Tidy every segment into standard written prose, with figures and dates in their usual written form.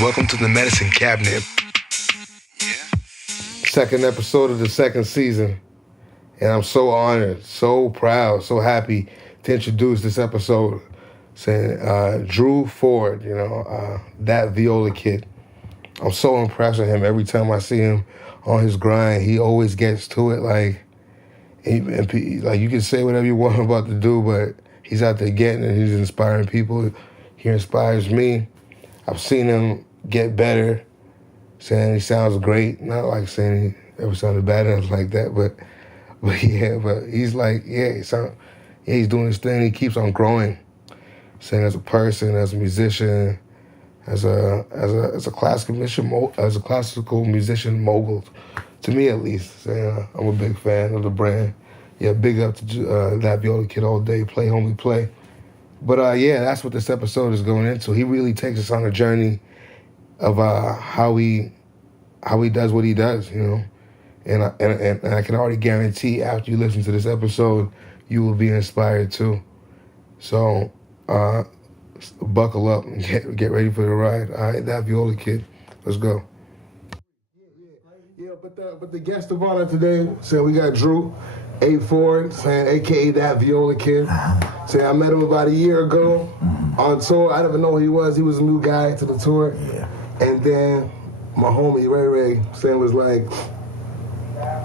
Welcome to the Medicine Cabinet. Second episode of the second season. And I'm so honored, so proud, so happy to introduce this episode. Saying Drew Forde, that viola kid. I'm so impressed with him. Every time I see him on his grind, he always gets to it. Like you can say whatever you want about to do, but he's out there getting it. He's inspiring people. He inspires me. I've seen him get better. Saying he sounds great. Not like saying he ever sounded bad enough like that, but he's like, he's doing his thing. He keeps on growing. Saying as a person, as a musician, as a classical musician mogul, to me at least. Saying I'm a big fan of the brand. Yeah, big up to that viola kid all day. Play, homie, play. But that's what this episode is going into. He really takes us on a journey of how he does what he does, And I can already guarantee after you listen to this episode, you will be inspired too. So buckle up and get ready for the ride. All right, that viola kid. Let's go. Yeah, but the guest of honor today, so we got Drew A. Forde, saying AKA that viola kid. Saying I met him about a year ago on tour. I didn't even know who he was. He was a new guy to the tour. Yeah. And then my homie Ray saying was like,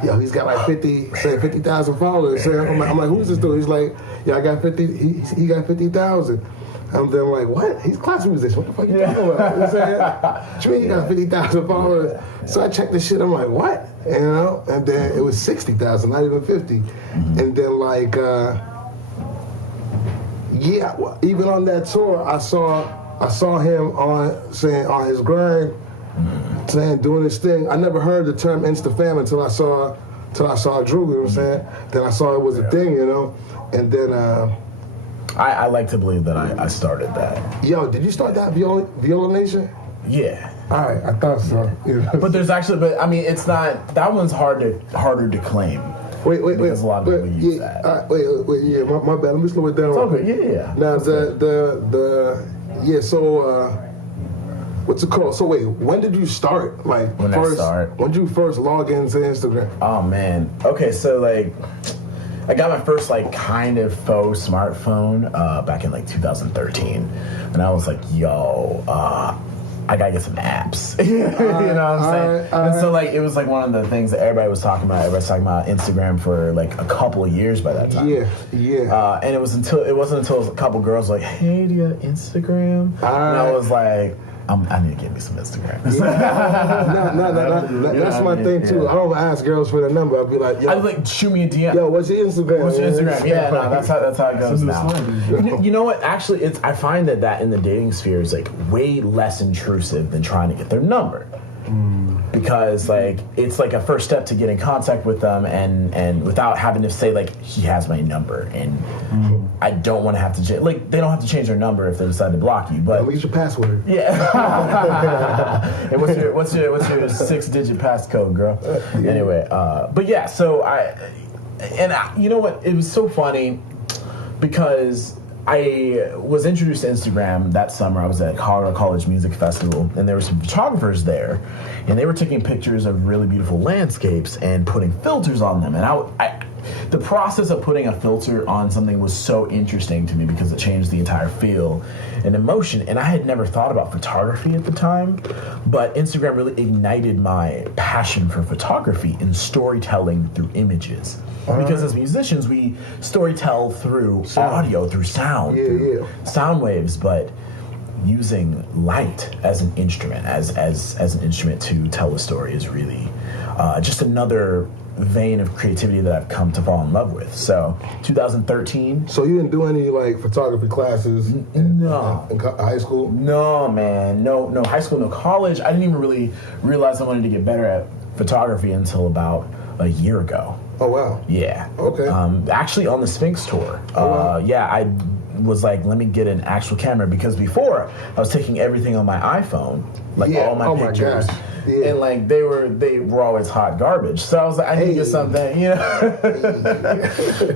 yo, he's got like 50,000 followers. I'm like, who's this dude? He's like, yeah, I got 50. He got 50,000. I'm then like, what? He's a classical musician. What the fuck you talking about? You know what I'm saying? What you mean he got 50,000 followers? So I checked this shit. I'm like, what? And then it was 60,000, not even 50. And then like, even on that tour, I saw him on his grind. Saying doing this thing. I never heard the term Insta-fam until I saw Drew, you know what I'm saying? Then I saw it was a thing, And then I like to believe that I started that. Yo, did you start that Viola Nation? Yeah. All right, I thought so. But there's actually, it's not, that one's harder to claim. Wait. Because a lot of people use that. Wait, my bad. Let me slow it down. It's okay, yeah. Now, what's it called? So wait, when did you start? When did you first log into Instagram? Oh man. Okay, so like I got my first kind of faux smartphone back in 2013. And I was like, yo, I gotta get some apps. You know what I'm saying? And so it was one of the things that everybody was talking about. Everybody's talking about Instagram for a couple of years by that time. Yeah. And it wasn't until a couple girls were like, hey, do you have Instagram? And I was like, I need to get me some Instagram. That's my thing too. I don't ask girls for their number. I'll be like, yo. I'd shoot me a DM. Yo, what's your Instagram? Yeah, no, that's how it goes now. You know what? Actually, I find that in the dating sphere is way less intrusive than trying to get their number. Because it's a first step to get in contact with them and without having to say he has my number and I don't want to have to they don't have to change their number if they decide to block you, but at least your password. Yeah. And what's your 6-digit passcode, girl? Anyway, but yeah, so you know what? It was so funny because I was introduced to Instagram that summer. I was at Colorado College Music Festival, and there were some photographers there, and they were taking pictures of really beautiful landscapes and putting filters on them. And the process of putting a filter on something was so interesting to me because it changed the entire feel and emotion. And I had never thought about photography at the time, but Instagram really ignited my passion for photography and storytelling through images. Because as musicians, we storytell through audio, through sound, through sound waves, but using light as an instrument, as an instrument to tell a story is really just another vein of creativity that I've come to fall in love with. So 2013. So you didn't do any photography classes no. in high school? No, man. No high school, no college. I didn't even really realize I wanted to get better at photography until about a year ago. Oh, wow. Yeah. Okay. Actually on the Sphinx tour. Oh, wow. Yeah, was like, let me get an actual camera, because before I was taking everything on my iPhone, like all my pictures. My gosh. Yeah. And like they were always hot garbage. So I was like, I need to get something, you know.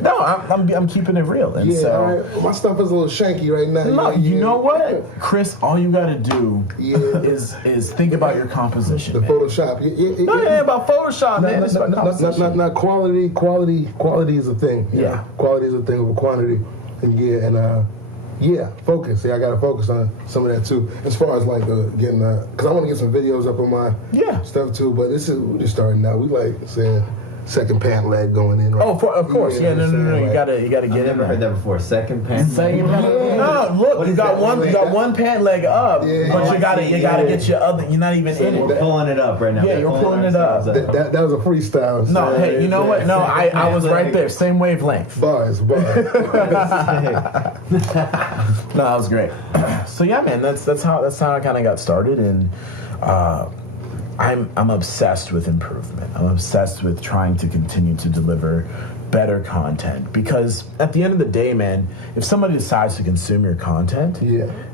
No, I'm keeping it real. And so my stuff is a little shanky right now. No, you know what, Chris? All you gotta do is think about your composition. The Photoshop. No, it ain't about Photoshop, man. It's about composition. Not quality. Quality is a thing. Yeah. Quality is a thing over quantity. And focus. I got to focus on some of that too. As far as like getting, because I want to get some videos up on my stuff too. But we're just starting now. We like saying second pant leg going in. Right? Oh, of course. No. You gotta get in. I've never heard that before. Second pant. No, look, you got one pant leg up, but you gotta get your other. You're not even in it. We're pulling it up right now. Yeah, you're pulling it up. That was a freestyle. So. No, hey, you know what? No, I was right there. Same wavelength. Bars. No, that was great. So yeah, man, that's how I kind of got started, and I'm obsessed with improvement. I'm obsessed with trying to continue to deliver better content, because at the end of the day, man, if somebody decides to consume your content,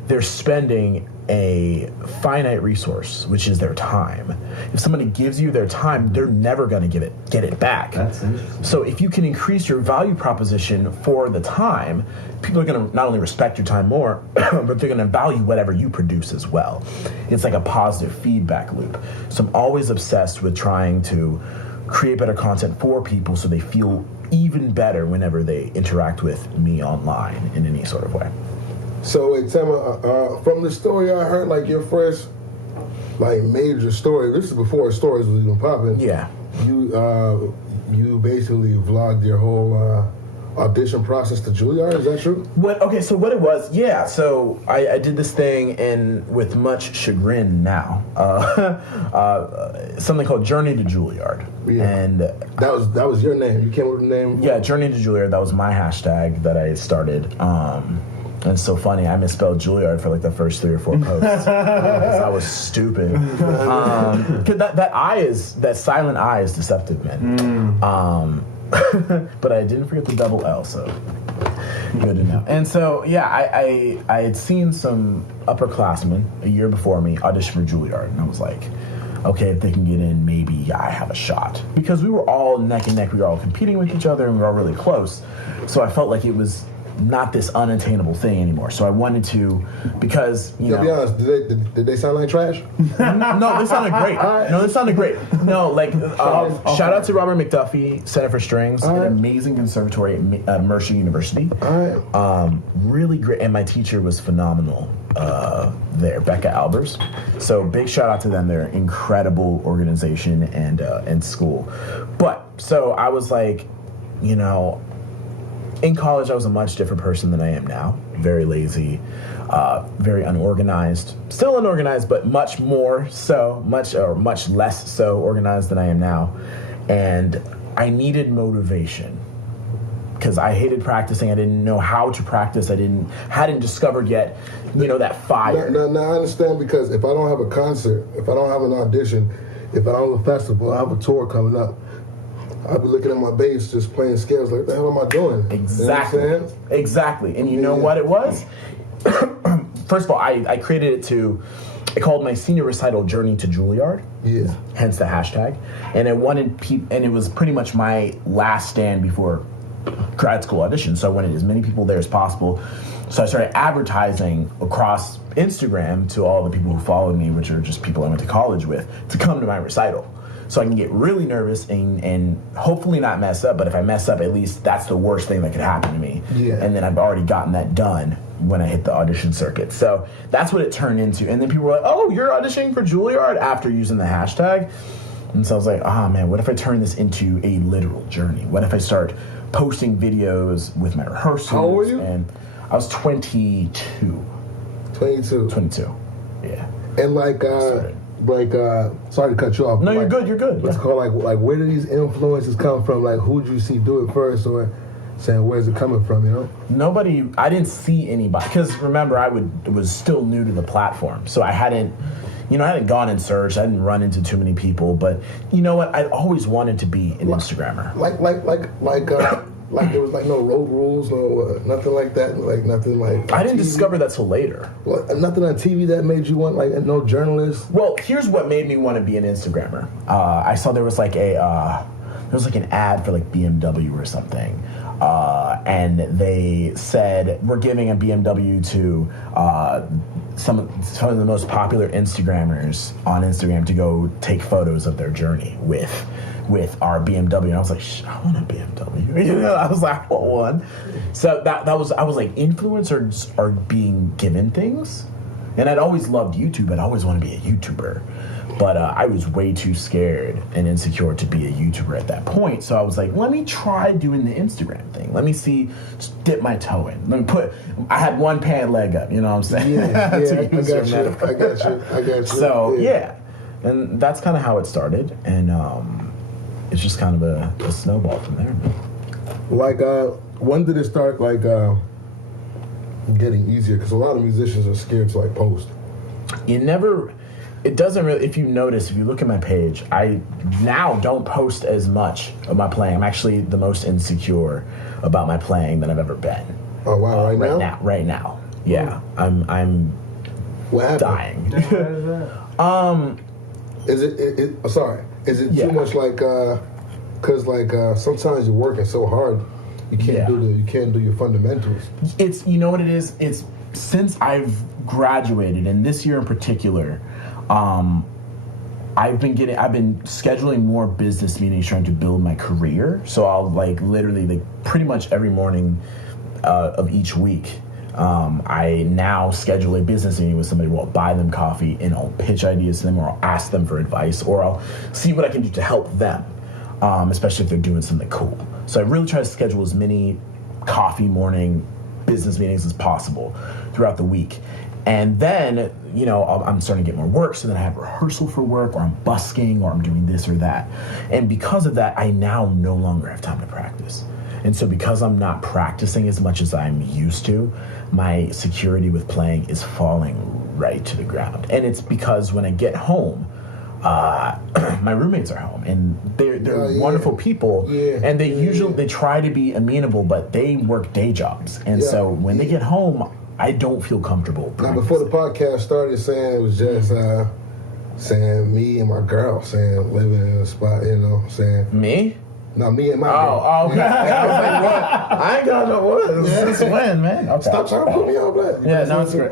they're spending a finite resource, which is their time. If somebody gives you their time, they're never going to get it back. That's interesting. So if you can increase your value proposition for the time, people are going to not only respect your time more, but they're going to value whatever you produce as well. It's like a positive feedback loop. So I'm always obsessed with trying to create better content for people so they feel even better whenever they interact with me online in any sort of way. So, tell me, from the story I heard, like your first, like major story. This is before stories was even popping. Yeah. You basically vlogged your whole audition process to Juilliard. Is that true? So what it was? Yeah. So I did this thing, and with much chagrin now, something called Journey to Juilliard. Yeah. And that was your name. You came up with the name. Yeah, Journey to Juilliard. That was my hashtag that I started. And it's so funny, I misspelled Juilliard for like the first 3 or 4 posts. I was stupid. That silent I is deceptive, man. But I didn't forget the double L, so good to know. And so, yeah, I had seen some upperclassmen a year before me audition for Juilliard, and I was like, okay, if they can get in, maybe I have a shot. Because we were all neck and neck, we were all competing with each other, and we were all really close. So I felt like it was not this unattainable thing anymore. So I wanted to, because, you know. To be honest, did they sound like trash? No, they sounded great. No, they sounded great. No, like, shout out to Robert McDuffie, Center for Strings, an amazing conservatory at Mercer University. Really great, and my teacher was phenomenal there, Becca Albers. So big shout out to them. They're an incredible organization and school. But, so I was like, you know, in college, I was a much different person than I am now. Very lazy, very unorganized. Still unorganized, but much less so organized than I am now. And I needed motivation because I hated practicing. I didn't know how to practice. Hadn't discovered yet, that fire. Now I understand, because if I don't have a concert, if I don't have an audition, if I don't have a festival, I have a tour coming up, I'll be looking at my bass, just playing scales like, what the hell am I doing? Exactly. You know what I'm saying? Exactly. And you know what it was? First of all, I created it I called my senior recital Journey to Juilliard. Yeah. Hence the hashtag. And and it was pretty much my last stand before grad school audition. So I wanted as many people there as possible. So I started advertising across Instagram to all the people who followed me, which are just people I went to college with, to come to my recital. So I can get really nervous and hopefully not mess up, but if I mess up, at least that's the worst thing that could happen to me. Yeah. And then I've already gotten that done when I hit the audition circuit. So that's what it turned into. And then people were like, oh, you're auditioning for Juilliard after using the hashtag? And so I was like, man, what if I turn this into a literal journey? What if I start posting videos with my rehearsals? How old were you? And I was 22. 22, yeah. And sorry to cut you off. No, you're good. You're good. What's called like where do these influences come from? Like, who'd you see do it first, or saying where's it coming from? Nobody. I didn't see anybody, because remember I was still new to the platform, so I hadn't gone and searched. I didn't run into too Like there was like no road rules, no nothing like that, like nothing like. I didn't TV. discover that till later. Well, nothing on TV that made you want like no journalist. Well, here's what made me want to be an Instagrammer. I saw there was like an ad for like BMW or something, and they said we're giving a BMW to some of the most popular Instagrammers on Instagram to go take photos of their journey with our BMW. And I was like, I want a BMW. You know, I was like, I want one. So I was like, influencers are being given things. And I'd always loved YouTube. I'd always want to be a YouTuber. But I was way too scared and insecure to be a YouTuber at that point. So I was like, let me try doing the Instagram thing. Let me see, just dip my toe in. I had one pant leg up, you know what I'm saying? Yeah, I got you. So, yeah. And that's kind of how it started. And it's just kind of a snowball from there. Like, when did it start, like, getting easier? Because a lot of musicians are scared to, like, post. It doesn't really, if you notice, if you look at my page, I now don't post as much of my playing. I'm actually the most insecure about my playing than I've ever been. Oh, wow, Right now. Yeah. I'm what happened? dying. Is it too much like, because like sometimes you're working so hard, you can't do your fundamentals. It's, you know what it is? It's since I've graduated, and this year in particular, I've been scheduling more business meetings trying to build my career. So I'll like literally like pretty much every morning of each week, I now schedule a business meeting with somebody where I'll buy them coffee and I'll pitch ideas to them, or I'll ask them for advice, or I'll see what I can do to help them, especially if they're doing something cool. So I really try to schedule as many coffee morning business meetings as possible throughout the week. And then, you know, I'm starting to get more work, so then I have rehearsal for work, or I'm busking, or I'm doing this or that. And because of that, I now no longer have time to practice. And so because I'm not practicing as much as I'm used to, my security with playing is falling right to the ground. And it's because when I get home, my roommates are home, and they're wonderful people, and they try to be amenable, but they work day jobs. And so when they get home, I don't feel comfortable practicing. Now, before the podcast started, saying it was just saying me and my girl, saying living in a spot, you know, saying me. No, me and my girl. Oh, okay. I was like, what? I ain't got no what. Since when, man? Okay. Stop trying to put me on black. Yeah, no, it's great.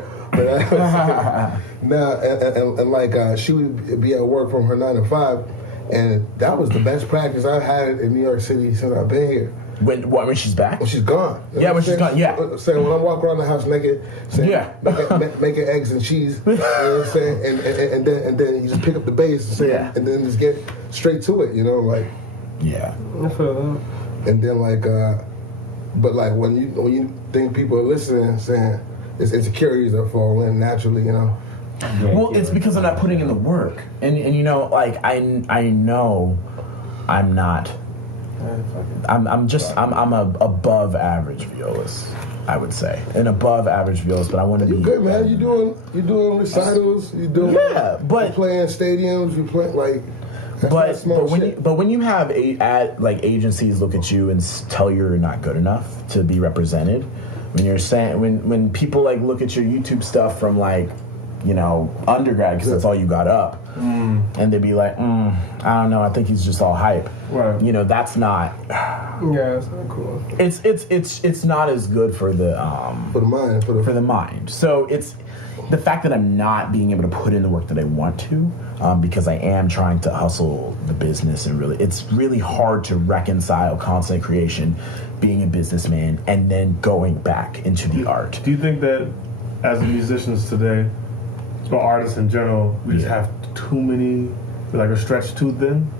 Now, and like she would be at work from her 9 to 5, and that was the best practice I've had in New York City since I've been here. When she's back? When she's gone. Yeah, when she's gone, yeah. Saying when I walk around the house naked, saying, making eggs and cheese, you know what I'm saying? And then you just pick up the bass and then just get straight to it, you know, like. Yeah. And then like, but like when you think people are listening, saying it's insecurities that fall in naturally, you know. Well, it's because I'm not putting in the work, and you know, like I know I'm not. I'm a above average violist, I would say, an above average violist, but I want to be. You're good, man. You're doing recitals. You're doing you're playing stadiums. You play like. But when you have agencies look at you and tell you're not good enough to be represented, when you're saying when people like look at your YouTube stuff from like, you know, undergrad because that's all you got up, and they'd be like, I don't know, I think he's just all hype. Right. You know, that's not. Yeah, it's not cool. It's not as good for the for the mind. So it's the fact that I'm not being able to put in the work that I want to, because I am trying to hustle the business, and it's really hard to reconcile content creation, being a businessman, and then going back into the art. Do you think that as musicians today, or artists in general, we just have too many, like are stretched too thin?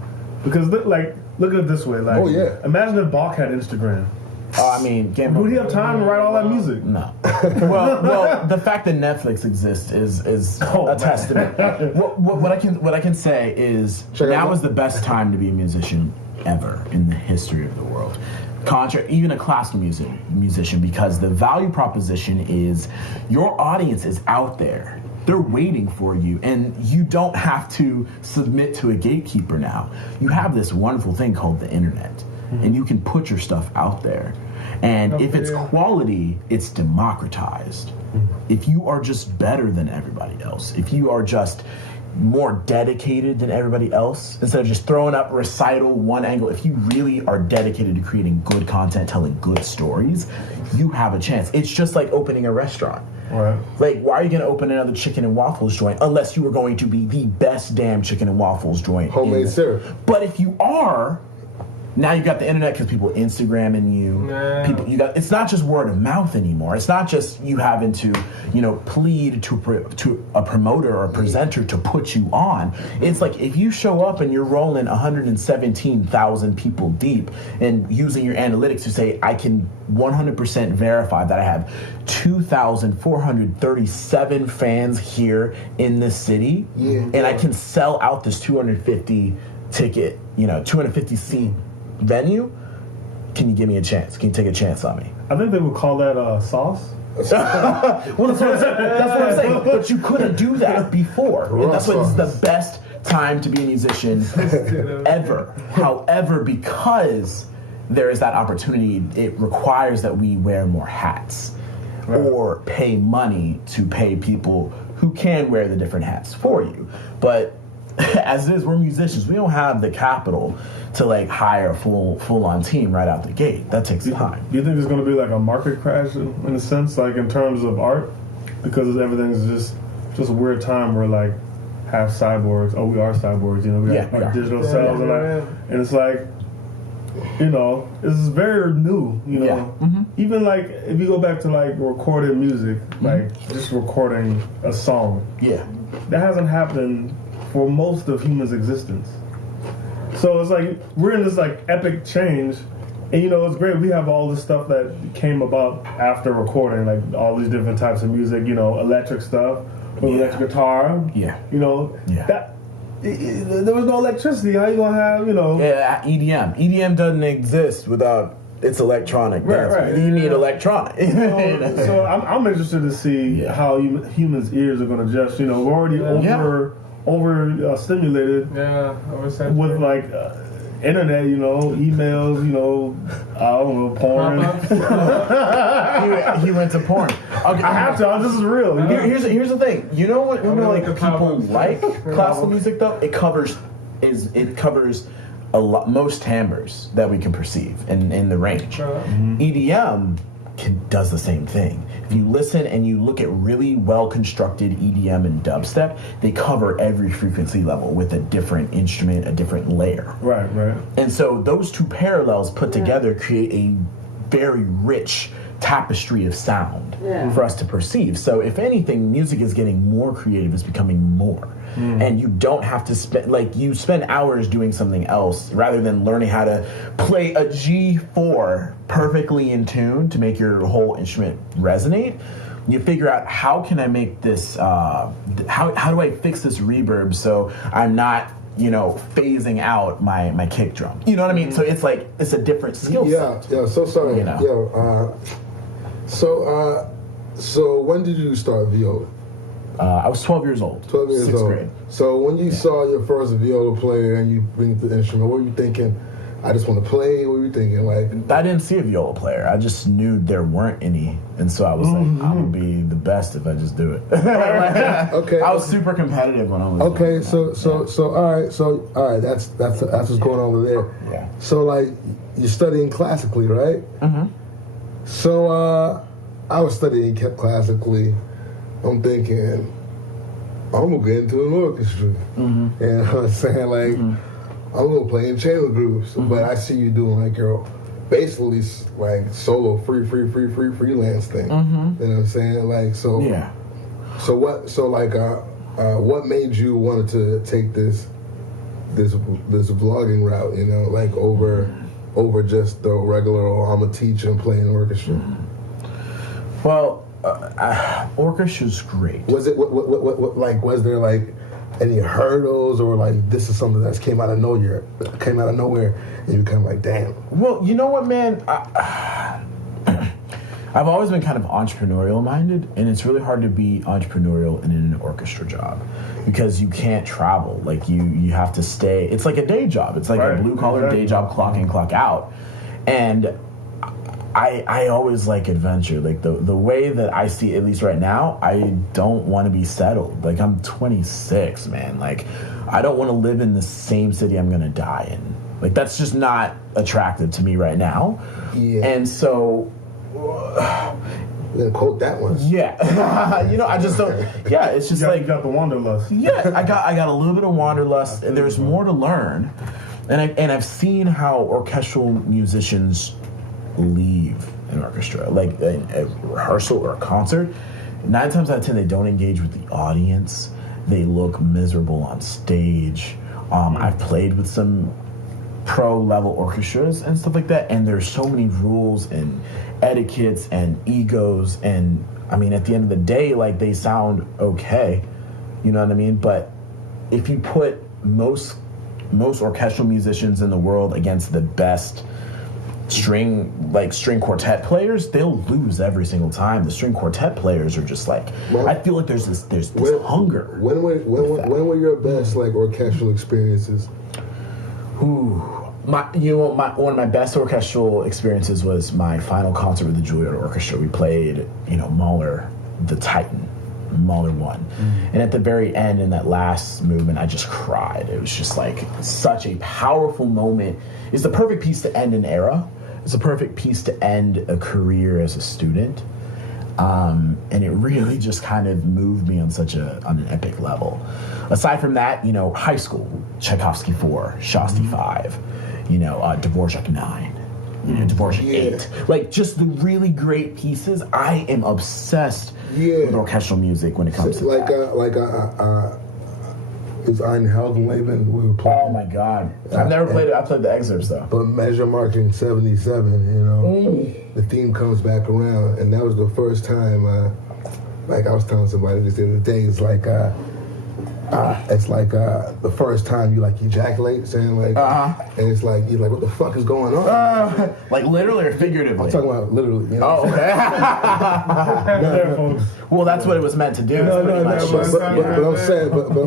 Because like, look at it this way, like, imagine if Bach had Instagram. I mean, would he have time to write all that music? No. well, the fact that Netflix exists is a testament. What I can say is now is the best time to be a musician ever in the history of the world. Even a classical musician, because the value proposition is your audience is out there. They're waiting for you, and you don't have to submit to a gatekeeper now. You have this wonderful thing called the internet. and you can put your stuff out there. And if it's quality, it's democratized. If you are just better than everybody else, if you are just more dedicated than everybody else, instead of just throwing up recital one angle, if you really are dedicated to creating good content, telling good stories, you have a chance. It's just like opening a restaurant. Right. Like, why are you going to open another chicken and waffles joint unless you are going to be the best damn chicken and waffles joint? Homemade syrup. But if you are, now you've got the internet because people Instagramming you. People, it's not just word of mouth anymore. It's not just you having to, plead to a promoter or a presenter to put you on. It's like if you show up and you're rolling 117,000 people deep and using your analytics to say, I can 100% verify that I have 2,437 fans here in this city, and I can sell out this 250 ticket, 250 seat venue. Can you give me a chance? Can you take a chance on me? I think they would call that sauce. Well, that's what I'm saying. But you couldn't do that before. And that's why this is the best time to be a musician ever. However, because there is that opportunity, it requires that we wear more hats or pay money to pay people who can wear the different hats for you. But as it is, we're musicians. We don't have the capital to hire a full-on team right out the gate. That takes time. Do you think there's going to be a market crash in a sense, in terms of art, because everything's just a weird time where half cyborgs. Oh, we are cyborgs. We got our digital selves, and it's this is very new. Even if you go back to recorded music, just recording a song. Yeah, that hasn't happened for most of humans' existence. So it's we're in this epic change, and it's great. We have all this stuff that came about after recording, all these different types of music, electric stuff, electric guitar. That there was no electricity. How you gonna have EDM. EDM doesn't exist without it's electronic. Right. You need electronic. So I'm interested to see how humans' ears are gonna adjust. We're already over stimulated with internet, emails, I don't know, porn. He went to porn. Okay, I have to. This is real. Here's the thing. You know what? People like classical music though. It covers a lot, most timbres that we can perceive in the range. EDM does the same thing. If you listen and you look at really well-constructed EDM and dubstep, they cover every frequency level with a different instrument, a different layer. Right. And so those two parallels put together create a very rich tapestry of sound for us to perceive. So if anything, music is getting more creative, it's becoming more. And you don't have to spend, you spend hours doing something else rather than learning how to play a G4 perfectly in tune to make your whole instrument resonate. You figure out, how can I make this, how do I fix this reverb so I'm not, phasing out my kick drum. You know what I mean? So it's it's a different skill set. Yeah, so sorry. So when did you start viola? I was 12 years old. 12 years sixth old. grade. So when you saw your first viola player and you bring the instrument, what were you thinking? I just want to play. What were you thinking? I didn't see a viola player. I just knew there weren't any, and so I was I'm gonna be the best if I just do it. Okay. I was super competitive when I was. Okay, so all right, that's what's going on over there. Yeah. So you're studying classically, right? Mm-hmm. So I was studying classically. I'm thinking, I'm gonna get into an orchestra, and I was saying I'm gonna play in chamber groups. But I see you doing your basically solo freelance thing. You know what I'm saying? So what made you wanted to take this vlogging route? Over just the regular, I'm a teacher and play in an orchestra. Well. Orchestra's great. Was it what was there any hurdles or this is something that came out of nowhere and you kind of damn? Well, you know what, man, I've always been kind of entrepreneurial minded, and it's really hard to be entrepreneurial in an orchestra job because you can't travel. Like you have to stay. It's like a day job. It's like a blue collar day job, clock in, clock out. And I always like adventure. Like the way that I see it, at least right now, I don't want to be settled. Like I'm 26, man. Like I don't want to live in the same city I'm gonna die in. Like that's just not attractive to me right now. Yeah. And so. I'm gonna quote that one. Yeah, I just don't. Yeah, it's just you got the wanderlust. Yeah, I got a little bit of wanderlust, and there's more to learn. And I've seen how orchestral musicians leave an orchestra, like a rehearsal or a concert. 9 times out of 10, they don't engage with the audience. They look miserable on stage. I've played with some pro-level orchestras and stuff like that, and there's so many rules and etiquettes and egos, and I mean, at the end of the day, like, they sound okay, you know what I mean? But if you put most orchestral musicians in the world against the best string quartet players, they'll lose every single time. The string quartet players are just like, I feel like there's this hunger. When were your best like orchestral experiences? One of my best orchestral experiences was my final concert with the Juilliard Orchestra. We played, Mahler, the Titan, Mahler 1. And at the very end, in that last movement, I just cried. It was just like such a powerful moment. It's the perfect piece to end an era. It's a perfect piece to end a career as a student. And it really just kind of moved me on an epic level. Aside from that, high school, Tchaikovsky 4, Shosty 5, Dvorak 9, Dvorak 8. Like, just the really great pieces. I am obsessed with orchestral music when it comes to that. It's Ein Heldenleben we were playing. Oh my God. I've never played it. I played the excerpts though. But Measure Marking 77, the theme comes back around, and that was the first time, like I was telling somebody this the other day, it's like the first time you ejaculate, saying and it's like you're like, what the fuck is going on? Like literally or figuratively? I'm talking about literally. Oh, okay. Well, that's what it was meant to do. But I'm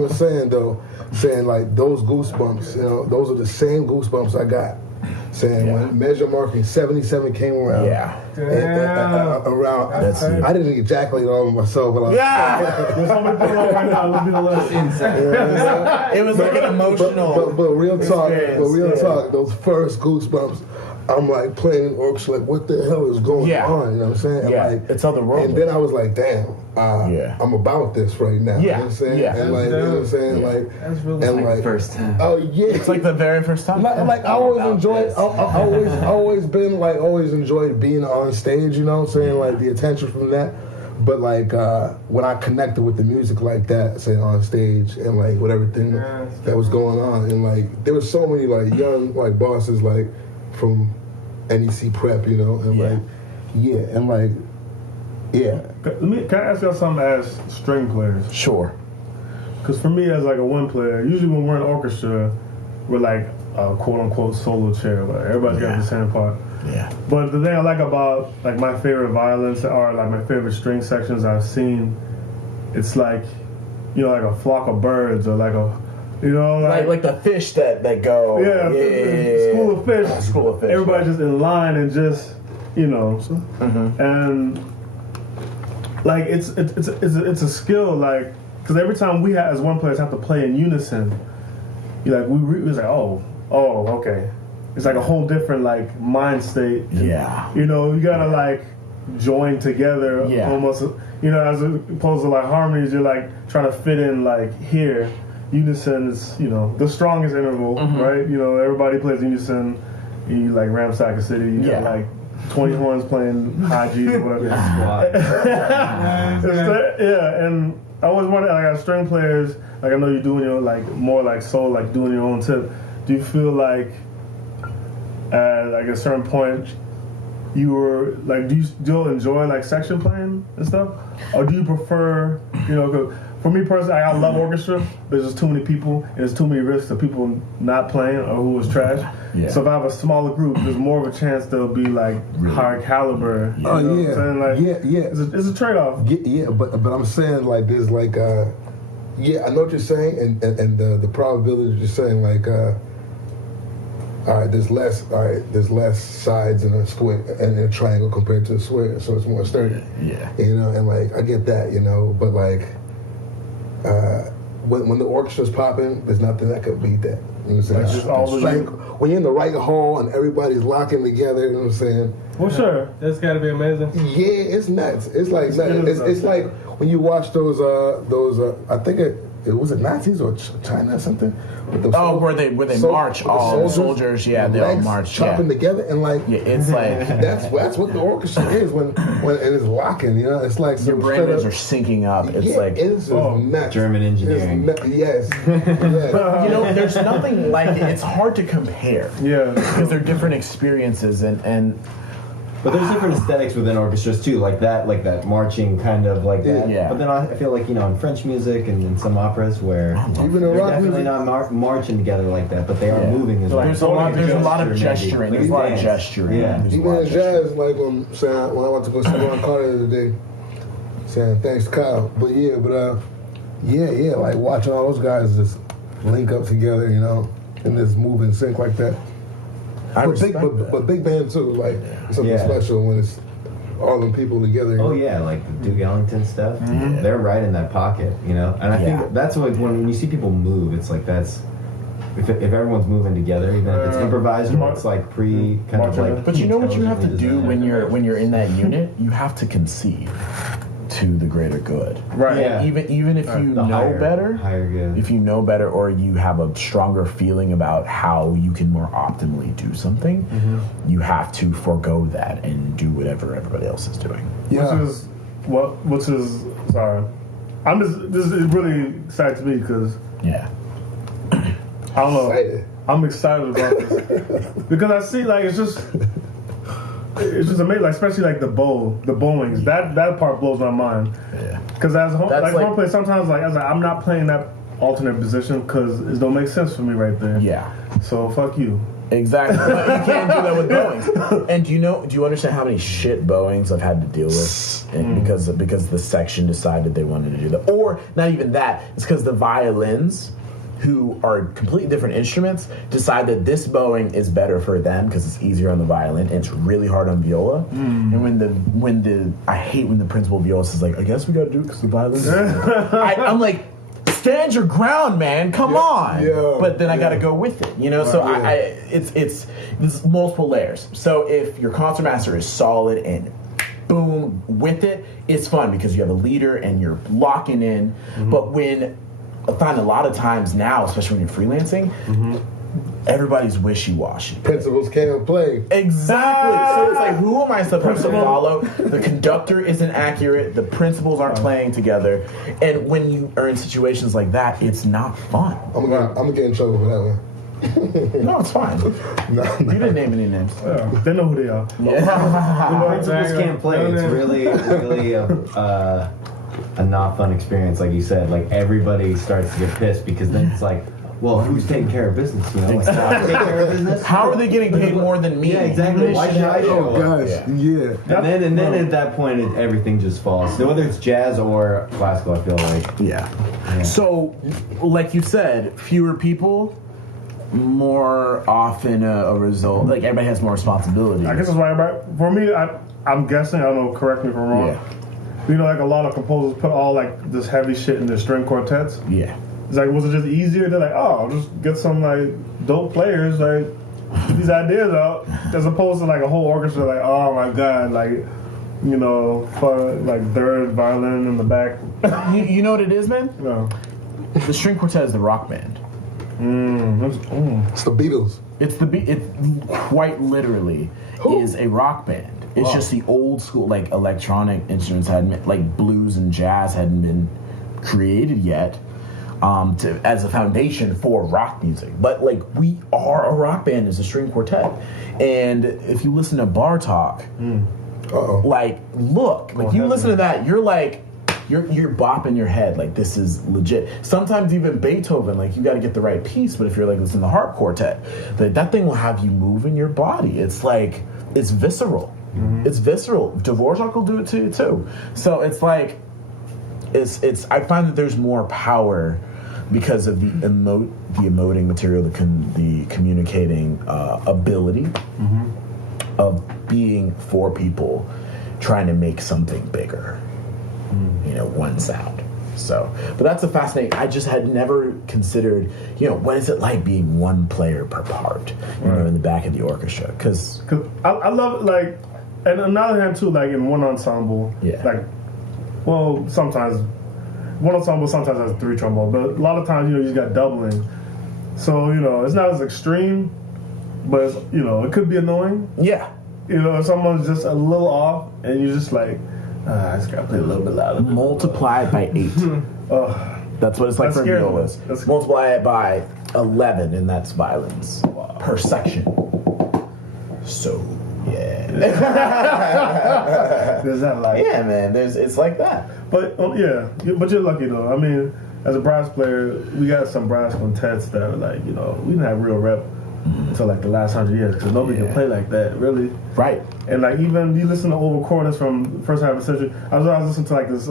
saying though, like those goosebumps, those are the same goosebumps I got. When Measure Marking 77 came around, I didn't ejaculate all of myself, but it was like an emotional. But real talk, those first goosebumps, I'm like playing an orchestra, like what the hell is going on? You know what I'm saying? And it's otherworldly. And then I was like, damn, I'm about this right now. You know what I'm saying? And like, you know what I'm saying? Like, that's really like the first time. Oh yeah, it's like the very first time. Like I always enjoyed. I always enjoyed being on stage. You know what I'm saying? Like the attention from that. But like when I connected with the music like that, say on stage, and like with everything that was going on, and like there were so many like young like bosses like from NEC Prep, and Can I ask y'all something as string players? Sure. Because for me, as like a one player, usually when we're in orchestra, we're like a quote unquote solo chair. Like everybody's got the same part. Yeah. But the thing I like about like my favorite violins or like my favorite string sections I've seen, it's like, like a flock of birds or like a, like the fish that go. School of fish. School of fish. Everybody just in line and just, and like it's a skill, like, because every time we as one players have to play in unison, it's like okay, it's like a whole different like mind state. Yeah. You gotta like join together almost. As opposed to like harmonies, you're like trying to fit in like here. Unison is, the strongest interval, right? Everybody plays unison. You like ransack a city. You got like 20 horns playing high G's or whatever. And I always wonder, like, as string players, like I know you're doing your like more like soul, like doing your own tip. Do you feel like at like a certain point, you were like, do you still enjoy like section playing and stuff, or do you prefer, you know? 'Cause for me personally, I love orchestra, but there's just too many people and there's too many risks of people not playing or who was trash. Yeah. So if I have a smaller group, there's more of a chance they'll be like higher caliber. You know what I'm saying? Like, it's a trade-off. Yeah, but I'm saying like there's like I know what you're saying, and the probability that you're saying like all right, there's less sides in a square and a triangle compared to a square, so it's more sturdy. Yeah. You know, and like I get that, you know, but like when the orchestra's popping, there's nothing that could beat that. You know what I'm saying? Like when you're in the right hall and everybody's locking together, you know what I'm saying? Well, sure. That's got to be amazing. Yeah, it's nuts. It's like it's like when you watch those I think it was it Nazis or China or something. Where they march all soldiers, they all march, chopping together and like it's like that's what the orchestra is when it is locking. You know, it's like your brain waves are syncing up. It's like it's nuts. German engineering. Yes. But you know, there's nothing like it. It's hard to compare. Yeah, because they're different experiences and. But there's different aesthetics within orchestras too, like that marching kind of like that. Yeah. But then I feel like, you know, in French music and in some operas where even they're in rock definitely music, not marching together like that, but they are moving as well. There's a lot of gesturing. There's a lot of gesturing. Yeah. Even in jazz, like when I went to go see Ron Carter the other day, saying thanks to Kyle. But like watching all those guys just link up together, you know, and just move in sync like that. But big band too, like something special when it's all them people together. You know? Oh yeah, like the Duke Ellington stuff. Mm-hmm. They're right in that pocket, you know. And I think that's what when you see people move, it's like that's if everyone's moving together, even if it's improvised or it's like kind of like. But you know what you have to do when you're in that unit? You have to concede to the greater good, right? Yeah. Even if you know better, if you know better, or you have a stronger feeling about how you can more optimally do something, you have to forego that and do whatever everybody else is doing. Yeah. Which is sorry, this is really exciting to me because I don't know, I'm excited about this because I see like it's just amazing, like, especially like the bowlings. That part blows my mind. Yeah. Because as home player, sometimes I'm not playing that alternate position because it don't make sense for me right there. Yeah. So fuck you. Exactly. But you can't do that with bowings. And do you understand how many shit bowings I've had to deal with because the section decided they wanted to do that, or not even that. It's because the violins, who are completely different instruments, decide that this bowing is better for them because it's easier on the violin and it's really hard on viola. And I hate when the principal violist is like, I guess we gotta do it because the violin's I'm like, stand your ground, man, come on. Yeah, but then I gotta go with it, you know. Right, so it's multiple layers. So if your concertmaster is solid and boom with it, it's fun because you have a leader and you're locking in. But when I find a lot of times now, especially when you're freelancing, everybody's wishy-washy. Principals can't play. Exactly. So it's like, who am I supposed to follow? The conductor isn't accurate. The principals aren't playing together. And when you are in situations like that, it's not fun. I'm gonna get in trouble for that one. No, it's fine. You didn't name any names. Yeah, they know who they are. Yeah. Principals can't play. It's really a not fun experience, like you said. Like everybody starts to get pissed because then it's like, well, who's taking care of business? You know, like, taking care of business. How are they getting paid more than me? Yeah, exactly. Why should I show up? Oh gosh, yeah. And then at that point, everything just falls. So whether it's jazz or classical, I feel like. Yeah. So, like you said, fewer people, more often a result. Like everybody has more responsibility. I guess that's why. For me, I'm guessing. I don't know. Correct me if I'm wrong. Yeah. You know, like a lot of composers put all like this heavy shit in their string quartets. Yeah. It's like, was it just easier to like, I'll just get some like dope players, like get these ideas out, as opposed to like a whole orchestra, like, oh my god, like, you know, fun, like third violin in the back. You know what it is, man? No. The string quartet is the rock band. It's the Beatles. It quite literally is a rock band. It's just the old school, like electronic instruments hadn't, like blues and jazz hadn't been created yet. as a foundation for rock music. But like we are a rock band as a string quartet, and if you listen to Bar Talk, like look, like you listen to that, you're like. You're bopping your head like this is legit. Sometimes even Beethoven, like you got to get the right piece. But if you're like listening to Harp Quartet, that thing will have you move in your body. It's like it's visceral. It's visceral. Dvorak will do it to you too. So it's like it's. I find that there's more power because of the emoting material, the communicating ability of being for people, trying to make something bigger. One sound. So, but that's a fascinating. I just had never considered, what is it like being one player per part, in the back of the orchestra? Because I love it. Like, and another hand too, like in one ensemble. Yeah. Like, well, sometimes one ensemble sometimes has 3 trombones, but a lot of times you just got doubling. So it's not as extreme, but it's, it could be annoying. Yeah. If someone's just a little off, and you're just like. I just gotta play a little bit louder. Multiply it by 8. That's what it's like for violas. Multiply it by 11, and that's violins per section. So yeah. There's that like yeah, man. It's like that. But but you're lucky though. I mean, as a brass player, we got some brass quintets that are like we didn't have real rep until like the last 100 years because nobody can play like that really. Right. And like even you listen to old recordings from the first half of the century. I was listening to like this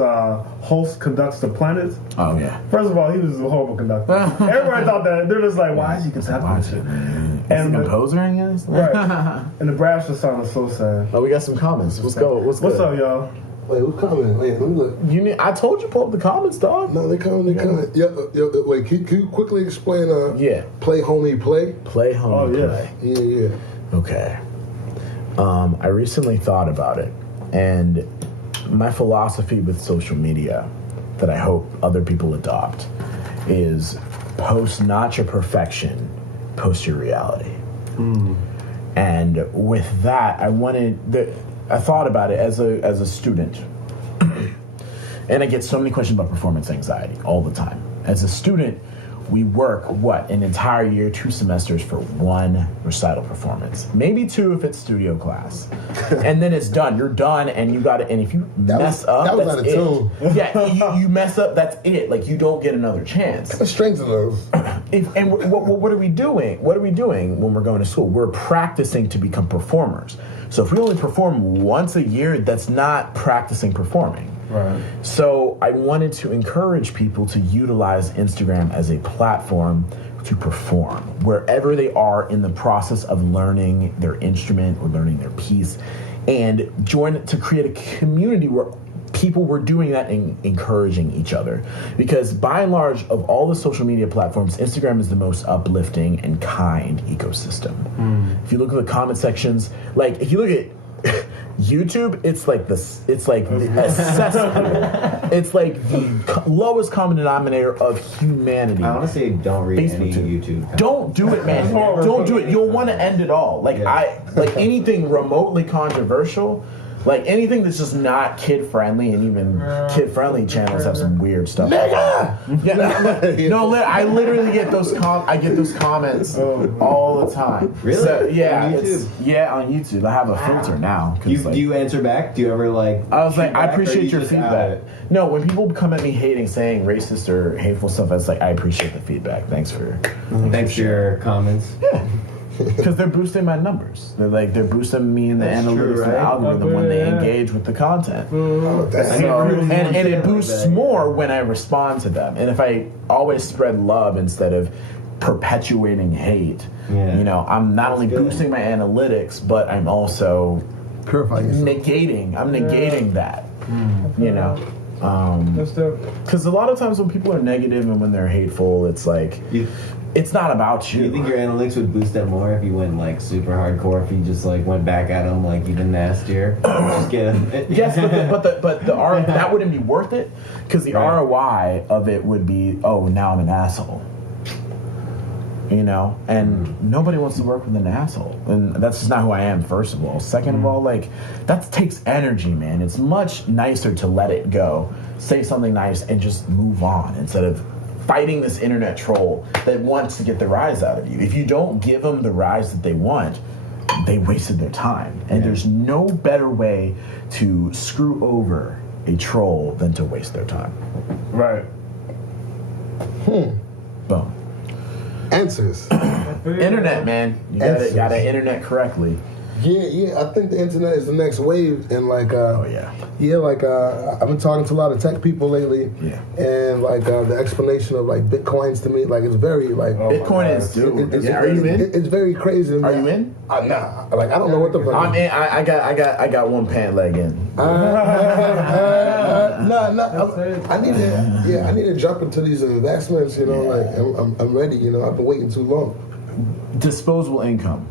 Holst conducts the planets. Oh yeah. First of all, he was a horrible conductor. Everybody thought that. They're just like, why is he conducting this shit? And the composer, I guess. Right. And the brass just sounded so sad. Oh, we got some comments. Let's go. What's up, y'all? Wait, who's coming? Wait, let me look. I told you pull up the comments, dog. No, they coming. Wait, can you quickly explain? Play homie play. Play homie play. Yeah. Okay. I recently thought about it, and my philosophy with social media that I hope other people adopt is post not your perfection, post your reality. And with that, I thought about it as a student, and I get so many questions about performance anxiety all the time. As a student, we work an entire year, 2 semesters for one recital performance, maybe 2 if it's studio class, and then it's done. You're done, and you got it. And if you mess up, that was that's out of tune. Yeah, you mess up, that's it. Like you don't get another chance. That's strength of those. And what are we doing? What are we doing when we're going to school? We're practicing to become performers. So if we only perform once a year, that's not practicing performing. Right. So I wanted to encourage people to utilize Instagram as a platform to perform wherever they are in the process of learning their instrument or learning their piece, and join to create a community where people were doing that and encouraging each other. Because by and large, of all the social media platforms, Instagram is the most uplifting and kind ecosystem. If you look at the comment sections, like if you look at YouTube, it's like this. It's like the cesspool. It's like the lowest common denominator of humanity. I honestly don't read any YouTube. Don't do it, man. Don't do it. You'll want to end it all. Like anything remotely controversial. Like anything that's just not kid friendly, and even kid friendly channels have some weird stuff. I literally get those comments all the time. Really? So, yeah, on YouTube? On YouTube. I have a filter now. Do you answer back? Do you ever I was like, I appreciate your feedback. No, when people come at me saying racist or hateful stuff, I was like, I appreciate the feedback. Thanks for your comments. Yeah. Because they're boosting my numbers. They're boosting me in the analytics and the algorithm when they engage with the content. And it boosts more when I respond to them. And if I always spread love instead of perpetuating hate, I'm not only boosting my analytics, but I'm also purifying negating that. Because a lot of times when people are negative and when they're hateful, it's like it's not about you. Do you think your analytics would boost that more if you went like super hardcore? If you just like went back at them like even nastier? Just get yes, but the R that wouldn't be worth it because the ROI of it would be now I'm an asshole. And nobody wants to work with an asshole, and that's just not who I am. First of all, second of all, like that takes energy, man. It's much nicer to let it go, say something nice, and just move on instead of fighting this internet troll that wants to get the rise out of you. If you don't give them the rise that they want, they wasted their time. And there's no better way to screw over a troll than to waste their time. Right. Boom. Answers. Internet, man. You gotta internet correctly. Yeah, I think the internet is the next wave, and like, I've been talking to a lot of tech people lately, and like the explanation of like Bitcoins to me, like it's very like Bitcoin is dude. Are you in? It's very crazy. Are you in? Nah, like I don't know what the fuck. I'm in. I got one pant leg in. I need to jump into these investments. You know, like I'm ready. You know, I've been waiting too long. Disposable income.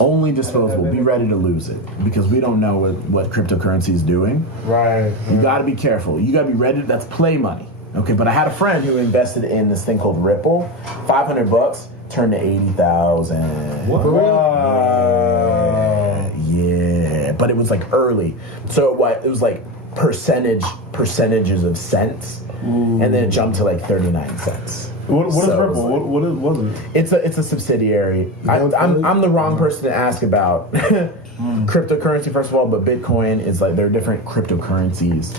Only disposable. Be ready to lose it because we don't know what cryptocurrency is doing. Right. You got to be careful. You got to be ready. That's play money. Okay, but I had a friend who invested in this thing called Ripple. $500 turned to 80,000. What? Wow. Yeah, but it was like early, so it was like percentages of cents, and then it jumped to like 39 cents. What is Ripple? What was it? It's a subsidiary. I'm the wrong person to ask about cryptocurrency first of all, but Bitcoin is like there are different cryptocurrencies,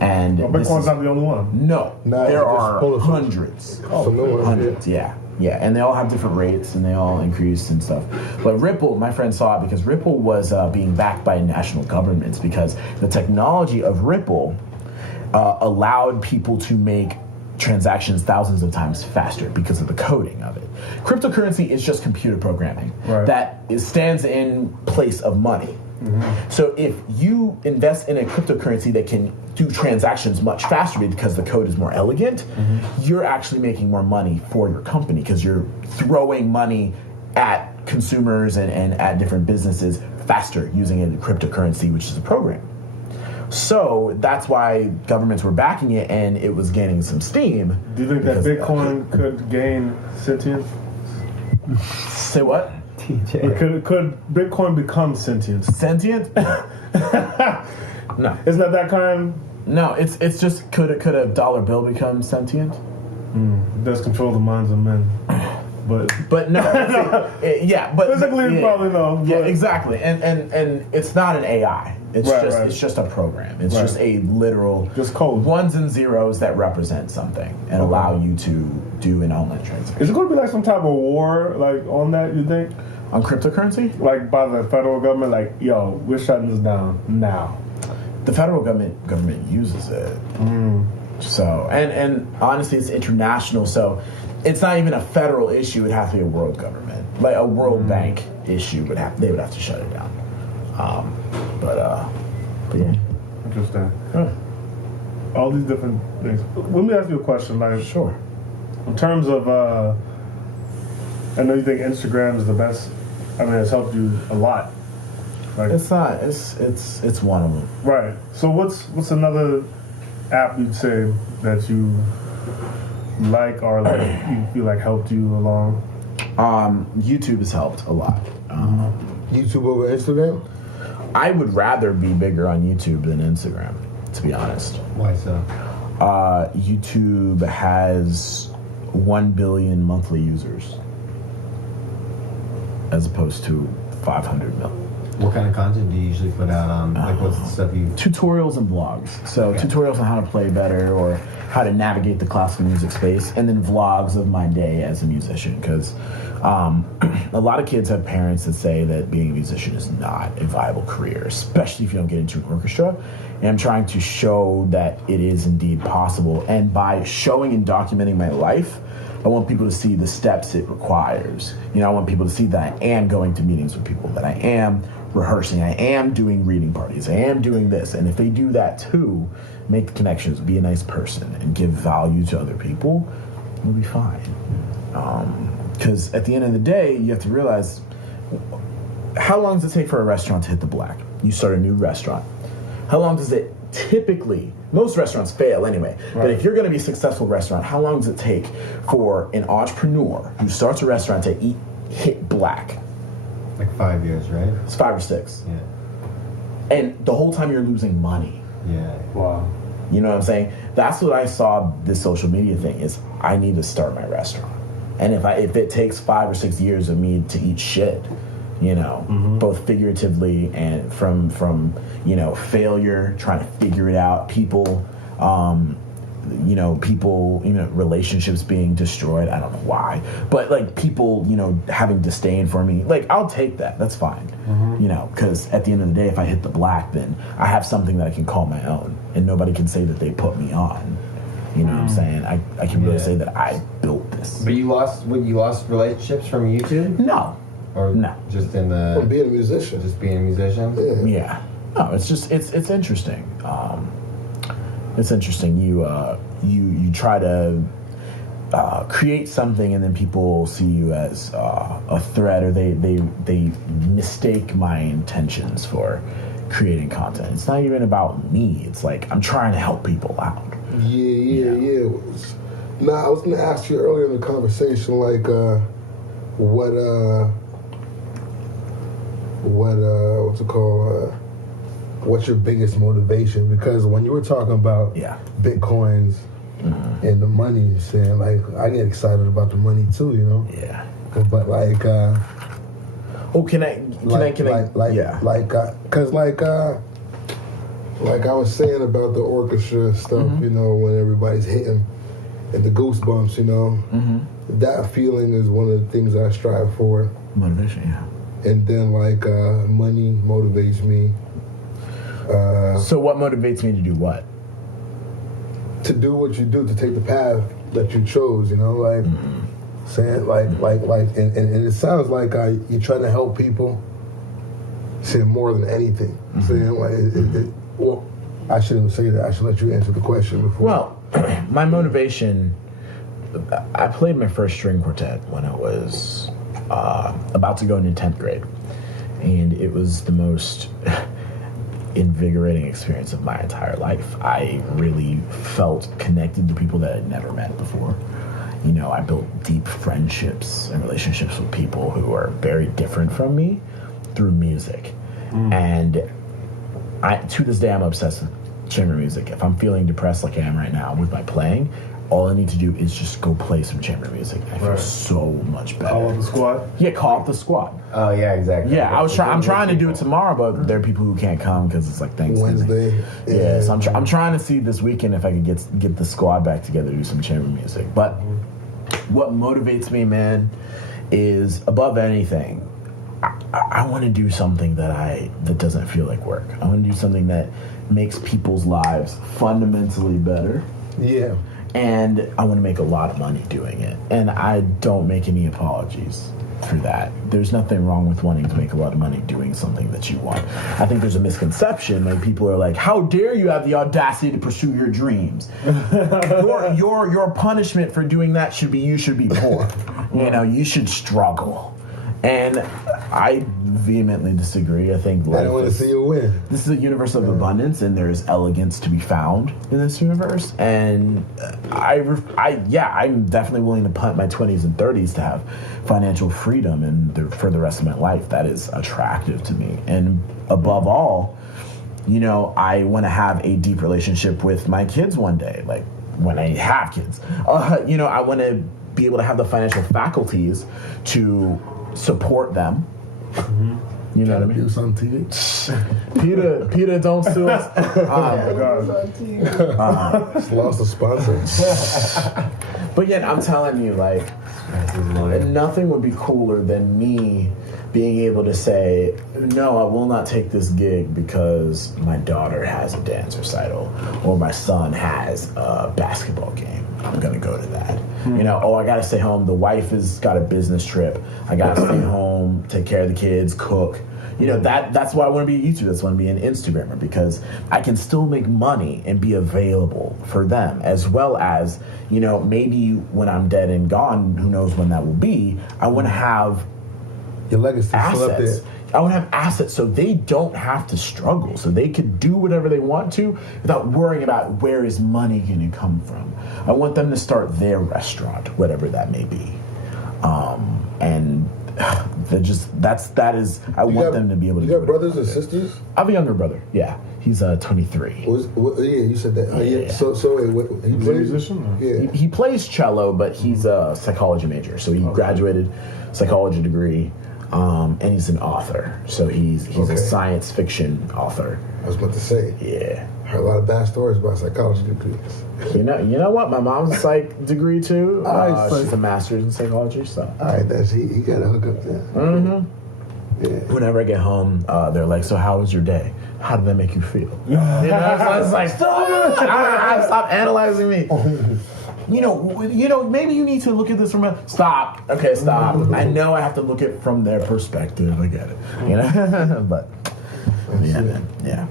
and Bitcoin's not the only one. No, there are hundreds. Hundreds, yeah, and they all have different rates and they all increase and stuff. But Ripple, my friend saw it because Ripple was being backed by national governments because the technology of Ripple allowed people to make transactions thousands of times faster because of the coding of it. Cryptocurrency is just computer programming that stands in place of money. So if you invest in a cryptocurrency that can do transactions much faster because the code is more elegant, you're actually making more money for your company because you're throwing money at consumers and at different businesses faster using a cryptocurrency, which is a program. So that's why governments were backing it, and it was gaining some steam. Do you think that Bitcoin could gain sentience? Say what? TJ. Could Bitcoin become sentient? Sentient? No. Isn't that kind? No, it's just could a dollar bill become sentient? It does control the minds of men. But no, but physically probably no. Yeah, exactly, and it's not an AI. It's just a program. It's just a literal just code, ones and zeros that represent something and allow you to do an online transaction. Is it going to be like some type of war, like on that? You think on cryptocurrency, like by the federal government, like yo, we're shutting this down now. The federal government uses it. So and honestly, it's international. So. It's not even a federal issue. It would have to be a world government, like a World Bank issue. They would have to shut it down. But yeah. Interesting. All these different things. Let me ask you a question. Like, sure. In terms of, I know you think Instagram is the best. I mean, it's helped you a lot. Like, it's not. It's one of them. Right. So what's another app you'd say that you like or like you feel like helped you along? YouTube has helped a lot. YouTube over Instagram? I would rather be bigger on YouTube than Instagram, to be honest. Why so? YouTube has 1 billion monthly users as opposed to 500 million. What kind of content do you usually put out on? Like, what's the stuff you... Tutorials and vlogs. So tutorials on how to play better or how to navigate the classical music space, and then vlogs of my day as a musician. Because a lot of kids have parents that say that being a musician is not a viable career, especially if you don't get into an orchestra. And I'm trying to show that it is indeed possible. And by showing and documenting my life, I want people to see the steps it requires. I want people to see that I am going to meetings with people, that I am rehearsing, I am doing reading parties, I am doing this. And if they do that too, make the connections, be a nice person, and give value to other people, we'll be fine. Because at the end of the day, you have to realize, how long does it take for a restaurant to hit the black? You start a new restaurant. How long does it typically, most restaurants fail anyway, but if you're going to be a successful restaurant, how long does it take for an entrepreneur who starts a restaurant to hit black? Like 5 years, right? It's 5 or 6. Yeah. And the whole time you're losing money. Yeah. Wow. You know what I'm saying? that's what I saw this social media thing is I need to start my restaurant. And if it takes 5 or 6 years of me to eat shit, you know, both figuratively and from you know, failure, trying to figure it out, people, relationships being destroyed. I don't know why, but like people, you know, having disdain for me, like I'll take that. That's fine, you know, because at the end of the day, if I hit the black, then I have something that I can call my own, and nobody can say that they put me on. You know what I'm saying? I can really say that I built this. But you lost relationships from YouTube? No. Or no. Just in the from being a musician. Just being a musician? Yeah. No, it's just it's interesting. It's interesting. You try to create something, and then people see you as a threat, or they mistake my intentions for creating content. It's not even about me. It's like I'm trying to help people out. Yeah. I was gonna ask you earlier in the conversation, like, what's it called? What's your biggest motivation? Because when you were talking about Bitcoins and the money, saying like, I get excited about the money too, you know. Yeah. But like, like I was saying about the orchestra stuff, you know, when everybody's hitting and the goosebumps, you know, that feeling is one of the things I strive for. Motivation, yeah. And then like money motivates me. So what motivates me to do what? To do what you do, to take the path that you chose, you know, like saying like, and it sounds like you're trying to help people. Saying more than anything, saying like, well, I shouldn't say that. I should let you answer the question before. Well, my motivation. I played my first string quartet when I was about to go into 10th grade, and it was the most invigorating experience of my entire life. I really felt connected to people that I'd never met before. You know, I built deep friendships and relationships with people who are very different from me through music. And to this day, I'm obsessed with chamber music. If I'm feeling depressed like I am right now with my playing, all I need to do is just go play some chamber music. I feel so much better. Call up the squad? Yeah, call up the squad. Oh, yeah, exactly. Yeah, I'm trying to do it tomorrow, but there are people who can't come because it's like Thanksgiving. Wednesday. Yeah, so I'm trying to see this weekend if I could get the squad back together to do some chamber music. But what motivates me, man, is above anything, I want to do something that doesn't feel like work. I want to do something that makes people's lives fundamentally better. Yeah. And I want to make a lot of money doing it. And I don't make any apologies for that. There's nothing wrong with wanting to make a lot of money doing something that you want. I think there's a misconception. Like, people are like, how dare you have the audacity to pursue your dreams? Your punishment for doing that should be you should be poor. You know, you should struggle. And I vehemently disagree. I think I don't want to see you win. This is a universe of abundance, and there's elegance to be found in this universe. And I'm definitely willing to punt my 20s and 30s to have financial freedom and for the rest of my life. That is attractive to me. And above all, you know, I want to have a deep relationship with my kids one day. Like, when I have kids, you know, I want to be able to have the financial faculties to support them. You know what I mean? Do something TV. Peter, don't sue us. Just lost a sponsor. But yet, I'm telling you, like, nothing would be cooler than me being able to say, no, I will not take this gig because my daughter has a dance recital or my son has a basketball game. I'm going to go to that. You know, I got to stay home. The wife has got a business trip. I got to stay home, take care of the kids, cook. You know, that's why I want to be a YouTuber. That's why I want to be an Instagrammer, because I can still make money and be available for them, as well as, you know, maybe when I'm dead and gone, who knows when that will be, I want to have your legacy assets. I want to have assets so they don't have to struggle, so they can do whatever they want to without worrying about where is money going to come from. I want them to start their restaurant, whatever that may be. And that is. I want them to be able to. You got brothers and sisters? I have a younger brother. Yeah, he's 23. Yeah, you said that. Yeah. So wait, he He's a musician? Or? Yeah. He plays cello, but he's a psychology major. So he graduated psychology degree, and he's an author. So he's a science fiction author. I was about to say. Yeah. I heard a lot of bad stories about psychology degrees. You know what? My mom's a psych degree too. She's a master's in psychology. So. All right, he got to hook up there. Mm-hmm. Yeah. Whenever I get home, they're like, "So how was your day? How did that make you feel?" You know, so it's like, stop analyzing me. You know, maybe you need to look at this from stop. Okay, stop. I know I have to look at it from their perspective. I get it. You know, but yeah, man, yeah.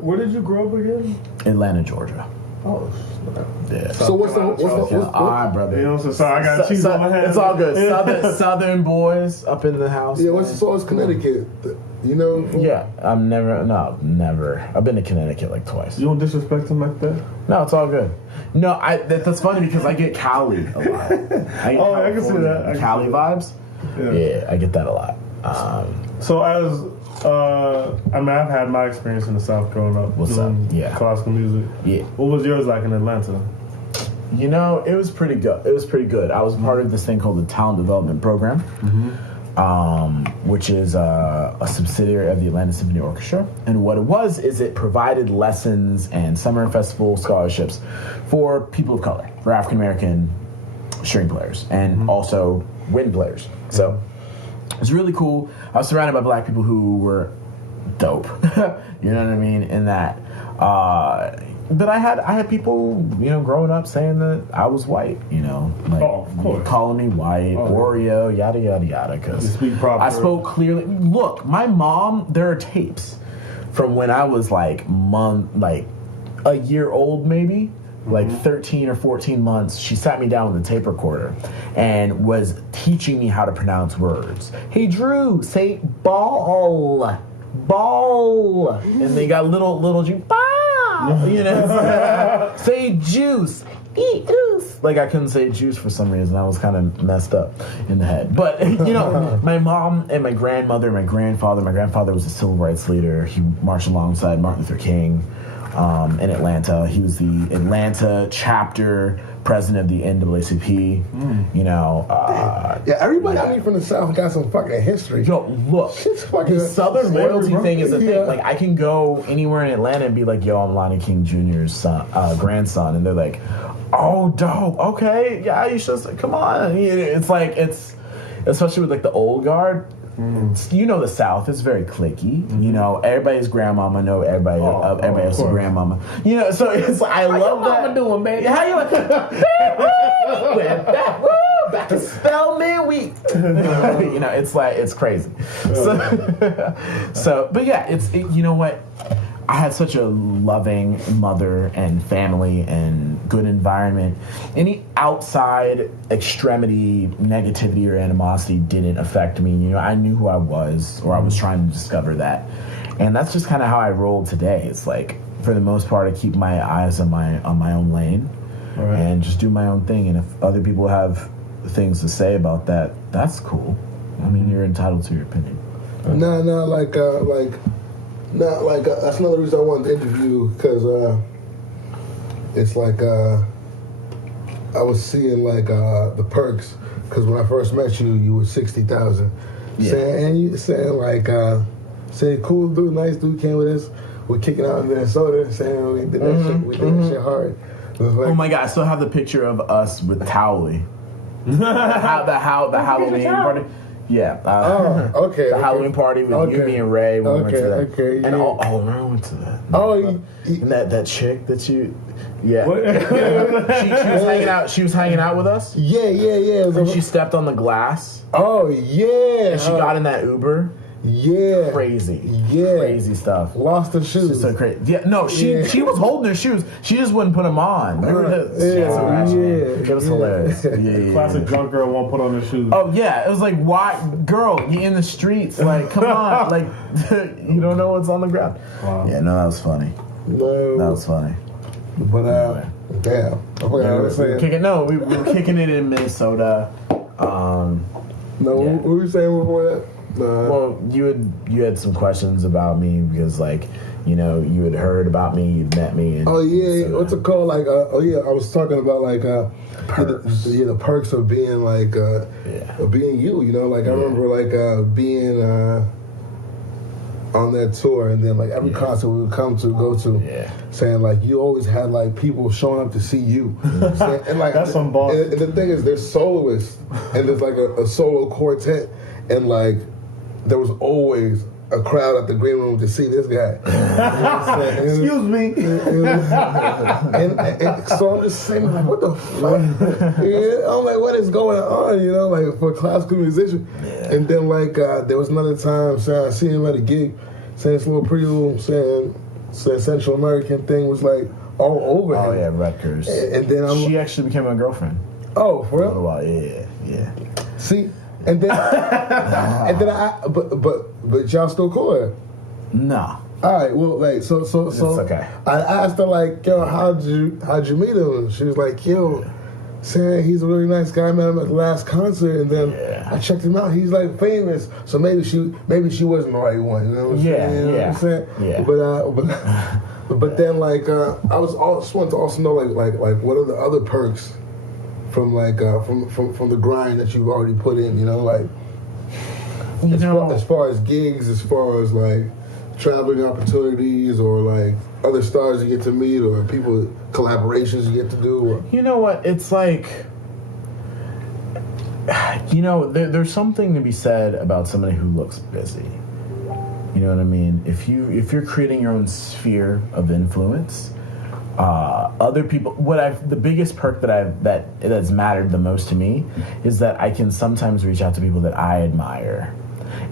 Where did you grow up again? Atlanta, Georgia. Oh, yeah. So what's all right, brother. You know, sorry, I got cheese on my hands. It's all good. Southern boys up in the house. Yeah, what's Connecticut? You know? Yeah, never. I've been to Connecticut like twice. You don't disrespect him like that? No, it's all good. No, that's funny because I get Cali a lot. I can see that. Cali vibes. Yeah, I get that a lot. So as I've had my experience in the South growing up. What's up? Yeah. Classical music. Yeah. What was yours like in Atlanta? You know, it was pretty good. I was part of this thing called the Talent Development Program, which is a subsidiary of the Atlanta Symphony Orchestra. And what it was is it provided lessons and summer festival scholarships for people of color, for African American string players, and also wind players. So it was really cool. I was surrounded by black people who were dope. You know what I mean? In that, but I had people, growing up saying that I was white. Of course, calling me white, Oreo, yada yada yada. Because I spoke clearly. Look, my mom. There are tapes from when I was like a year old, maybe. Like 13 or 14 months, she sat me down with a tape recorder and was teaching me how to pronounce words. Hey, Drew, say ball. And they got little juice. Say juice. Eat juice. Like I couldn't say juice for some reason. I was kind of messed up in the head. But, my mom and my grandmother and my grandfather was a civil rights leader. He marched alongside Martin Luther King. In Atlanta. He was the Atlanta chapter president of the NAACP. Everybody from the South got some fucking history. Yo, look, the Southern loyalty thing is a thing. Like, I can go anywhere in Atlanta and be like, yo, I'm Lonnie King Jr.'s grandson. And they're like, oh, dope, okay, yeah, you should, come on. It's like, especially with like the old guard, the South is very cliquey. Everybody's grandmama know everybody. Everybody has a grandmama. So it's like, I love that. How doing, baby? How you? Back to Spellman Week. It's like it's crazy. So, but yeah, you know what? I had such a loving mother and family and good environment. Any outside extremity, negativity, or animosity didn't affect me. I knew who I was, or I was trying to discover that. And that's just kind of how I roll today. It's like, for the most part, I keep my eyes on my own lane and just do my own thing. And if other people have things to say about that, that's cool. I mean, you're entitled to your opinion. That's another reason I wanted to interview, because it's like I was seeing the perks, because when I first met you, you were 60,000. Saying cool dude, nice dude came with us. We're kicking out in Minnesota, saying we did that shit. We did that shit hard. Oh my God! I still have the picture of us with Towley. the Halloween party. Yeah. Okay. The Halloween party with you, me, and Ray. We went to that. Okay. And I went to that. And that chick that you. Yeah. she was hanging out. She was hanging out with us. Yeah. And she stepped on the glass. Oh yeah. And she got in that Uber. Yeah. Crazy. Yeah. Crazy stuff. Lost her shoes. She's so crazy. Yeah. No, she was holding her shoes. She just wouldn't put them on. It was hilarious. Yeah. Classic drunk girl won't put on her shoes. Oh yeah. It was like, why, girl? You in the streets? Like, come on. Like, you don't know what's on the ground. Wow. Yeah. No, that was funny. No. That was funny. But Damn. I forgot what I was saying. We were kicking it in Minnesota. What were you saying before that? Well, you had some questions about me because, like, you know, you had heard about me, you'd met me. And, what's it called? Like, I was talking about like the perks of being like of being you. You know, like I remember like being on that tour, and then like every concert we would go to, saying like you always had like people showing up to see you. And like that's some boss. And the thing is, there's soloists, and there's like a solo quartet, and like there was always a crowd at the green room to see this guy. Excuse me. And so I'm just saying, like, what the fuck? I'm like, what is going on? You know, like for a classical musician. And then like there was another time, I see him at a gig, saying this little pretty little saying Central American thing was like all over him. Oh yeah, Rutgers. And then she actually became my girlfriend. Oh, for real? For a while, yeah. See. And then, but y'all still cool her? No. All right. Well, like, so. It's okay. I asked her like, yo, how'd you meet him? She was like, yo, saying he's a really nice guy. I met him at the last concert, and then I checked him out. He's like famous, so maybe she wasn't the right one. You know what I'm saying? You know what I'm saying? Yeah. But then like I just wanted to also know like what are the other perks from like from the grind that you've already put in, you know, like as far as gigs, as far as like traveling opportunities, or like other stars you get to meet, or people collaborations you get to do. Or... You know what? It's like, you know, there's something to be said about somebody who looks busy. You know what I mean? If you're creating your own sphere of influence. Other people. The biggest perk that's mattered the most to me is that I can sometimes reach out to people that I admire,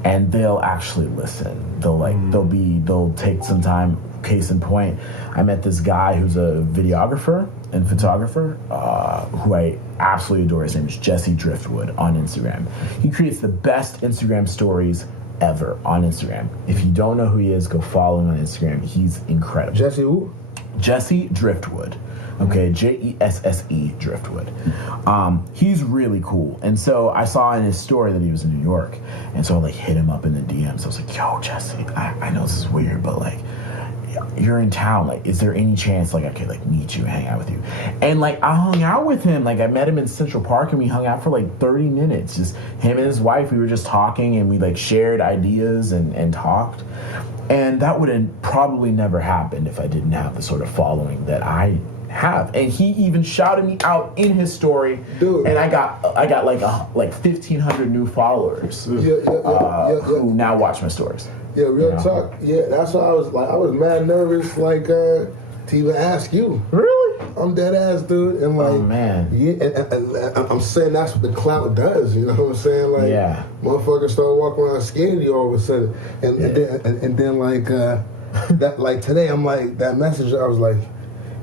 and they'll actually listen. They'll take some time. Case in point, I met this guy who's a videographer and photographer who I absolutely adore. His name is Jesse Driftwood on Instagram. He creates the best Instagram stories ever on Instagram. If you don't know who he is, go follow him on Instagram. He's incredible. Jesse who? Jesse Driftwood. Okay, Jesse Driftwood. He's really cool. And so I saw in his story that he was in New York. And so I like hit him up in the DMs. I was like, yo, Jesse, I know this is weird, but like, you're in town. Like, is there any chance like I could like meet you, hang out with you? And like I hung out with him. Like I met him in Central Park, and we hung out for like 30 minutes. Just him and his wife. We were just talking, and we like shared ideas and talked. And that would have probably never happened if I didn't have the sort of following that I have. And he even shouted me out in his story. Dude. And I got like 1,500 new followers who now watch my stories. Yeah, real talk. Yeah, that's why I was mad nervous, like, to even ask you. Really? I'm dead ass, dude. And like, oh, man. Yeah, and I'm saying that's what the clout does. You know what I'm saying? Like, motherfuckers start walking around scared of you all of a sudden, and then like that, like today, I'm like that message. I was like,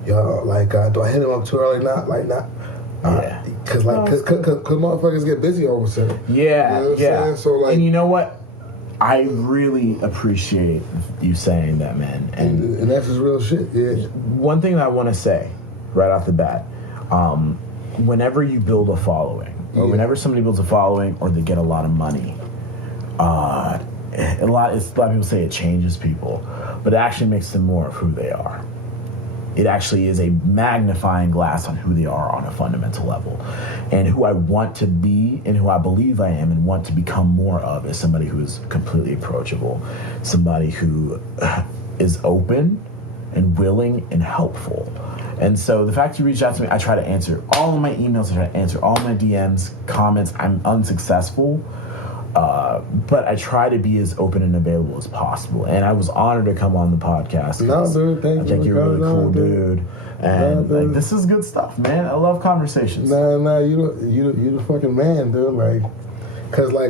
yo, like, do I hit him up too early? Not. Cause motherfuckers get busy all of a sudden. Yeah, you know what I'm saying? So like, and you know what? I really appreciate you saying that, man. And that's just real shit. Yeah. One thing that I want to say right off the bat, whenever you build a following, or whenever somebody builds a following, or they get a lot of money, a lot of people say it changes people, but it actually makes them more of who they are. It actually is a magnifying glass on who they are on a fundamental level. And who I want to be, and who I believe I am and want to become more of, is somebody who is completely approachable. Somebody who is open and willing and helpful. And so the fact you reached out to me, I try to answer all of my emails, I try to answer all my DMs, comments. I'm unsuccessful. But I try to be as open and available as possible. And I was honored to come on the podcast. No, dude, thank you. I think you're a really cool dude. And like, this is good stuff, man. I love conversations. Nah, you the fucking man, dude. Like, cause I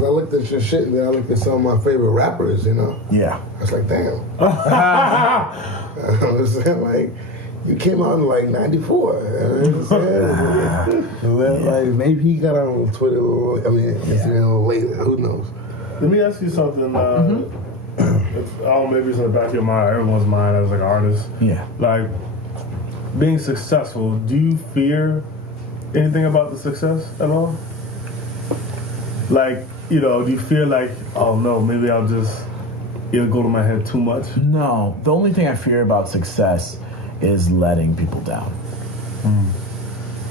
looked at your shit, and then I looked at some of my favorite rappers, you know? Yeah. I was like, damn. I was saying, like, you came out in like 94. You know what I'm saying? Like, maybe he got on Twitter, Instagram later. Who knows? Let me ask you something. Maybe it's in the back of your mind, everyone's mind as like an artist. Yeah. Like, being successful, do you fear anything about the success at all? Like, do you feel like, oh no, maybe it'll go to my head too much? No. The only thing I fear about success is letting people down.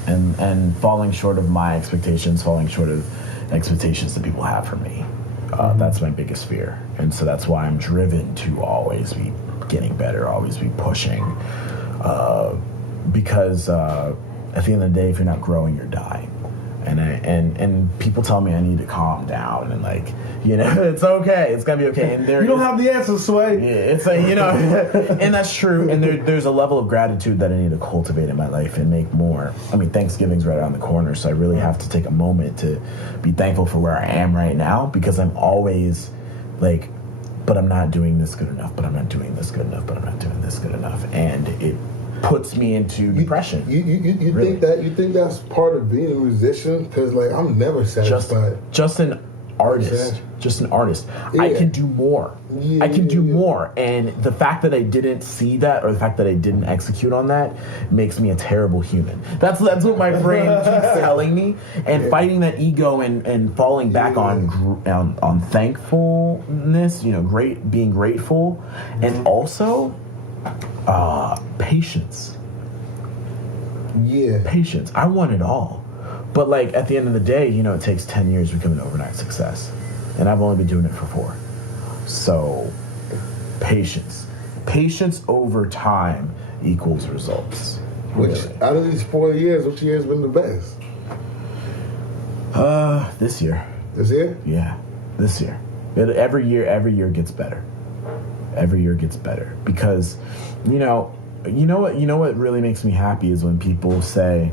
And falling short of my expectations, falling short of expectations that people have for me. That's my biggest fear. And so that's why I'm driven to always be getting better, always be pushing. Because at the end of the day, if you're not growing, you're dying. And people tell me I need to calm down and it's okay, it's gonna be okay. And you don't have the answers, Sway. Yeah, it's and that's true. And there's a level of gratitude that I need to cultivate in my life and make more. I mean, Thanksgiving's right around the corner, so I really have to take a moment to be thankful for where I am right now, because I'm always but I'm not doing this good enough, but I'm not doing this good enough, but I'm not doing this good enough, and it puts me into depression. You really. think that's part of being a musician? Because I'm never satisfied. Just an artist. Just an artist. Yeah. I can do more. I can do more. And the fact that I didn't see that, or the fact that I didn't execute on that, makes me a terrible human. That's what my brain keeps telling me. And fighting that ego and falling back on thankfulness, being grateful, and also patience. Yeah. Patience. I want it all. But at the end of the day, it takes 10 years to become an overnight success. And I've only been doing it for 4. So, patience. Patience over time equals results. Which, out of these 4 years, which year has been the best? This year. This year? Yeah, this year. Every year gets better. Every year gets better. Because, you know what really makes me happy is when people say,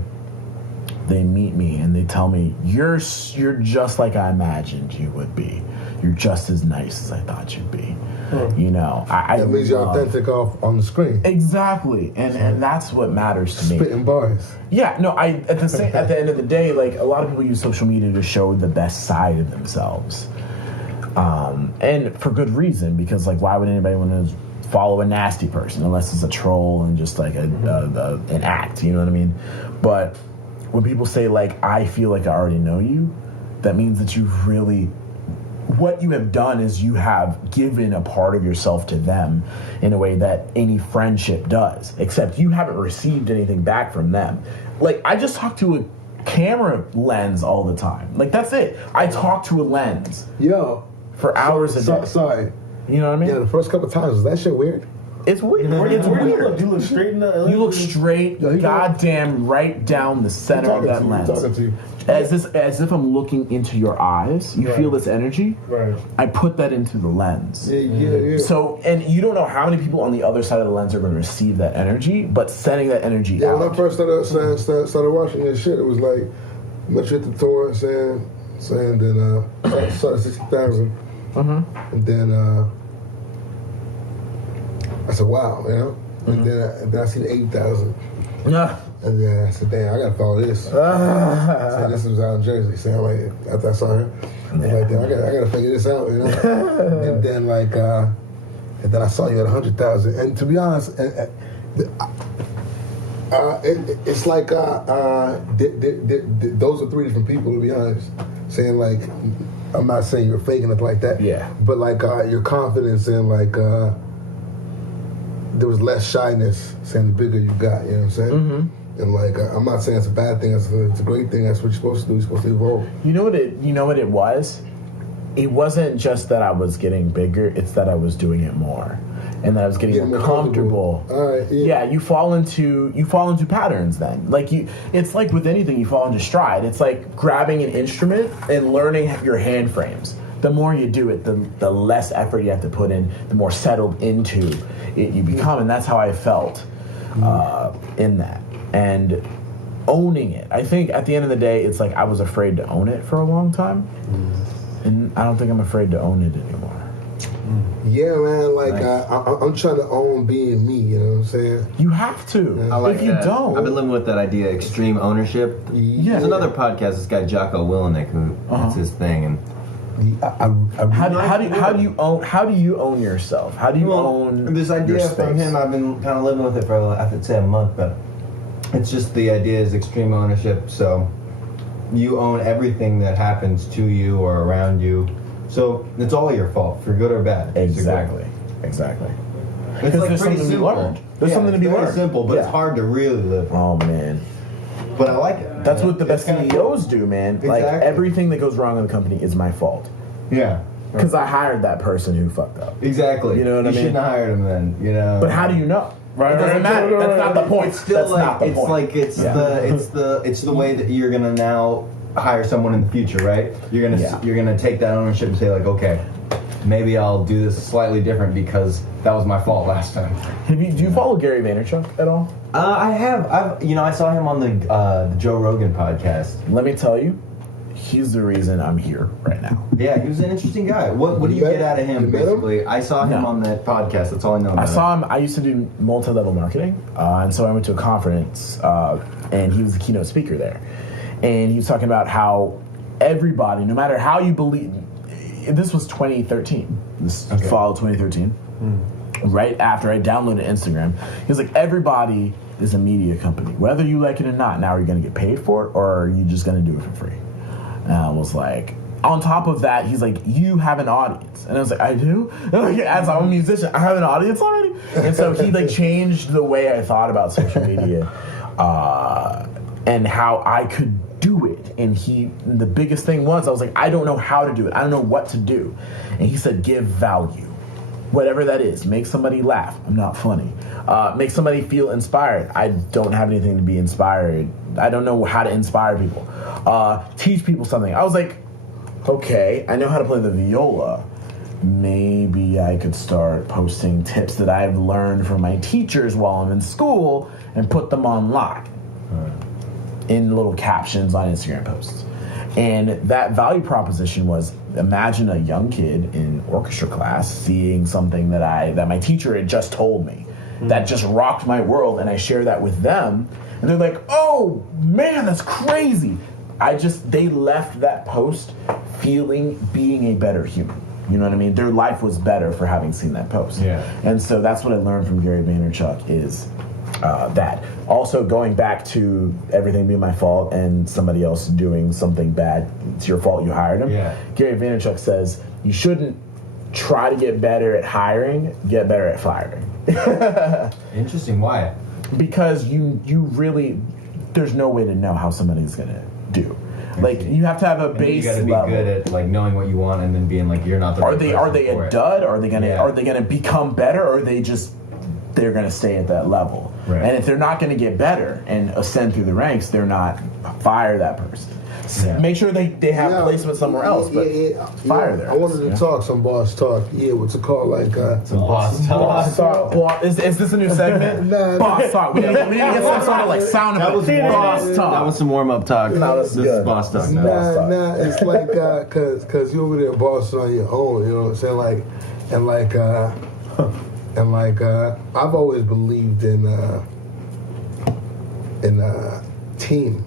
they meet me and they tell me, you're just like I imagined you would be. You're just as nice as I thought you'd be. That means you're authentic off on the screen. Exactly, and that's what matters to me. Spitting bars. Yeah, no. At the end of the day, a lot of people use social media to show the best side of themselves, and for good reason. Because why would anybody want to follow a nasty person unless it's a troll and just an act? You know what I mean? But when people say I feel like I already know you, that means that what you have done is you have given a part of yourself to them in a way that any friendship does, except you haven't received anything back from them. I just talk to a camera lens all the time. That's it. I talk to a lens. Yo. For hours a day. Sorry. You know what I mean? Yeah, the first couple of times, was that shit weird? It's weird. It's weird. You look straight in the... You look straight, goddamn right down the center of that lens. Talking to you. As if I'm looking into your eyes. You feel this energy. Right. I put that into the lens. Yeah. So, and you don't know how many people on the other side of the lens are going to receive that energy, but sending that energy out. When I first started watching this shit, it was met you at the tour saying then started 60,000. And then I said, wow, and then I seen 80,000. And then I said, damn, I gotta follow this. So this was out in Jersey. So after I saw her, damn, I gotta figure this out, And then and then I saw you at 100,000. And to be honest, it's those are 3 different people, to be honest. Saying I'm not saying you're faking it like that. Yeah. But your confidence in there was less shyness saying the bigger you got, you know what I'm saying? Mm-hmm. And I'm not saying it's a bad thing, it's a great thing, that's what you're supposed to do, you're supposed to evolve. You know what it was? It wasn't just that I was getting bigger, it's that I was doing it more. And that I was getting more comfortable. All right, yeah, you fall into patterns then. It's like with anything, you fall into stride. It's like grabbing an instrument and learning your hand frames. The more you do it, the less effort you have to put in, the more settled into it you become. And that's how I felt in that. And owning it. I think at the end of the day, it's I was afraid to own it for a long time. And I don't think I'm afraid to own it anymore. Yeah, man, I'm trying to own being me, you know what I'm saying? You have to. I like if you that. don't. I've been living with that idea, extreme ownership. Yeah. There's another podcast, this guy Jocko Willenick, who that's his thing, and how do you own yourself? How do you own this idea your space? from him? I've been kind of living with it for I'd say a month, but it's just the idea is extreme ownership. So you own everything that happens to you or around you. So it's all your fault, for good or bad. Exactly. It's There's like pretty something to be simple. learned. There's something to be learned. It's simple, but it's hard to really live. Oh man. But I like it. That's what the best CEOs do, man. Exactly. Like everything that goes wrong in the company is my fault. Yeah. Because I hired that person who fucked up. Exactly. You know what I mean? You shouldn't have hired him then, you know. But how do you know? It doesn't matter. That's not the point. It's still That's not the it's point. like it's the way that you're gonna now hire someone in the future, right? You're gonna take that ownership and say like, okay, maybe I'll do this slightly different because that was my fault last time. Do you follow Gary Vaynerchuk at all? I have. I saw him on the Joe Rogan podcast. Let me tell you, he's the reason I'm here right now. Yeah, he was an interesting guy. What do you get out of him, basically? I saw him on that podcast. That's all I know about I saw him. I used to do multi-level marketing, and so I went to a conference, and he was the keynote speaker there. And he was talking about how everybody, no matter how you believe, this was 2013, fall of 2013, right after I downloaded Instagram. He was like, everybody is a media company. Whether you like it or not, now are you going to get paid for it, or are you just going to do it for free? And I was like, on top of that, he's like, you have an audience. And I was like, I do? And as I'm a musician, I have an audience already? And so he like changed the way I thought about social media and how I could do it. And the biggest thing was, I was like, I don't know how to do it. I don't know what to do. And he said, give value. Whatever that is. Make somebody laugh. I'm not funny. Make somebody feel inspired. I don't have anything to be inspired. I don't know how to inspire people. Teach people something. I was like, okay, I know how to play the viola. Maybe I could start posting tips that I've learned from my teachers while I'm in school and put them online in little captions on Instagram posts. And that value proposition was, imagine a young kid in orchestra class seeing something that my teacher had just told me that just rocked my world, and I share that with them, and they're like, oh man, that's crazy. They left that post being a better human. You know what I mean? Their life was better for having seen that post. Yeah. And so that's what I learned from Gary Vaynerchuk is that. Also, going back to everything being my fault and somebody else doing something bad, it's your fault you hired him. Yeah. Gary Vaynerchuk says you shouldn't try to get better at hiring, get better at firing. Interesting. Why? Because you really, there's no way to know how somebody's gonna do. Like, you have to have a base level. You gotta be good at like knowing what you want and then being like, you're not the right person. Are they a dud? Are they gonna become better, or are they just they're gonna stay at that level? Right. And if they're not gonna get better and ascend through the ranks, they're not, fire that person. Yeah. Make sure they have placement somewhere else, but fire there. I wanted to talk some boss talk. Yeah, what's it called? Like some boss talk. Is this a new segment? Boss talk. We need to get some sort of like sound effect. Boss talk. That was some warm up talk. No, this is boss talk. Nah, it's like cause you over there bossing on your own. You know what I'm saying? I've always believed in team.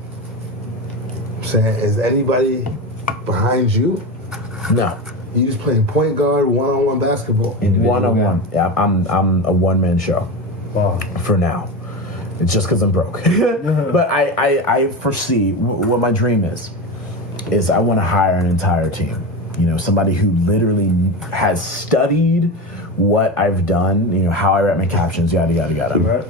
Saying, is anybody behind you? No. You just playing point guard, one-on-one basketball. One-on-one. Yeah, I'm a one-man show. Wow. For now. It's just because I'm broke. But I foresee what my dream is I want to hire an entire team. You know, somebody who literally has studied what I've done, you know, how I write my captions, yada, yada, yada. Right.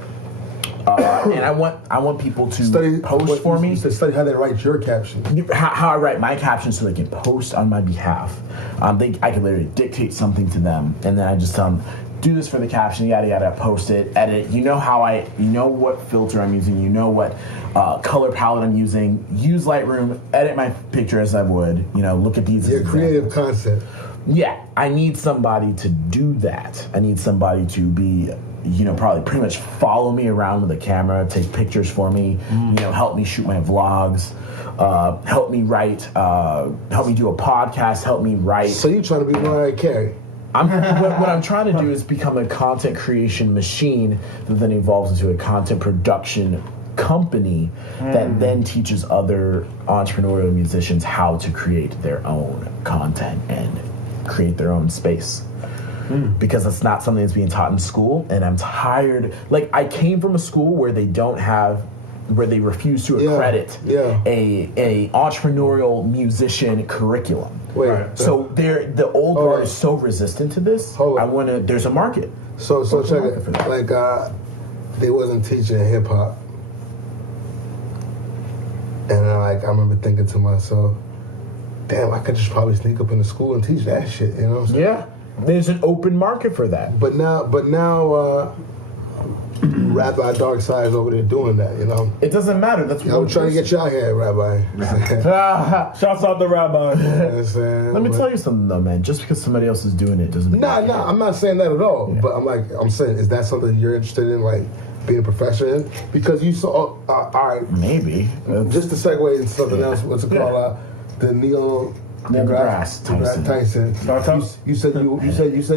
And I want people to post for me. To study how they write your captions. How I write my captions so they can post on my behalf. I can literally dictate something to them, and then I just tell them, do this for the caption, yada yada, post it, edit it. You know what filter I'm using, you know what color palette I'm using. Use Lightroom, edit my picture as I would. You know, look at these. Your creative concept. Yeah, I need somebody to do that. I need somebody to be, you know, probably pretty much follow me around with a camera, take pictures for me, you know, help me shoot my vlogs, help me write, help me do a podcast, help me write. So you're trying to be Mariah Carey? What I'm trying to do is become a content creation machine that then evolves into a content production company that then teaches other entrepreneurial musicians how to create their own content and create their own space. Because it's not something that's being taught in school, and I'm tired. Like, I came from a school where they don't have where they refuse to accredit a entrepreneurial musician curriculum. Wait, Right. So the old guard is so resistant to this. There's a market. So check it. Like they wasn't teaching hip hop, and I remember thinking to myself, damn, I could just probably sneak up in the school and teach that shit. You know what I'm saying? Yeah, there's an open market for that. But now. Rabbi Dark Side is over there doing that, you know. It doesn't matter. That's what I'm trying to get you out here, Rabbi. Shouts out to Rabbi. Let me tell you something though, man. Just because somebody else is doing it doesn't mean Nah, I'm not saying that at all. Yeah. But I'm saying, is that something you're interested in, like being a professor in? Because you saw, all right, maybe. Just to segue into something else, what's it called? The Neil deGrasse Tyson. You said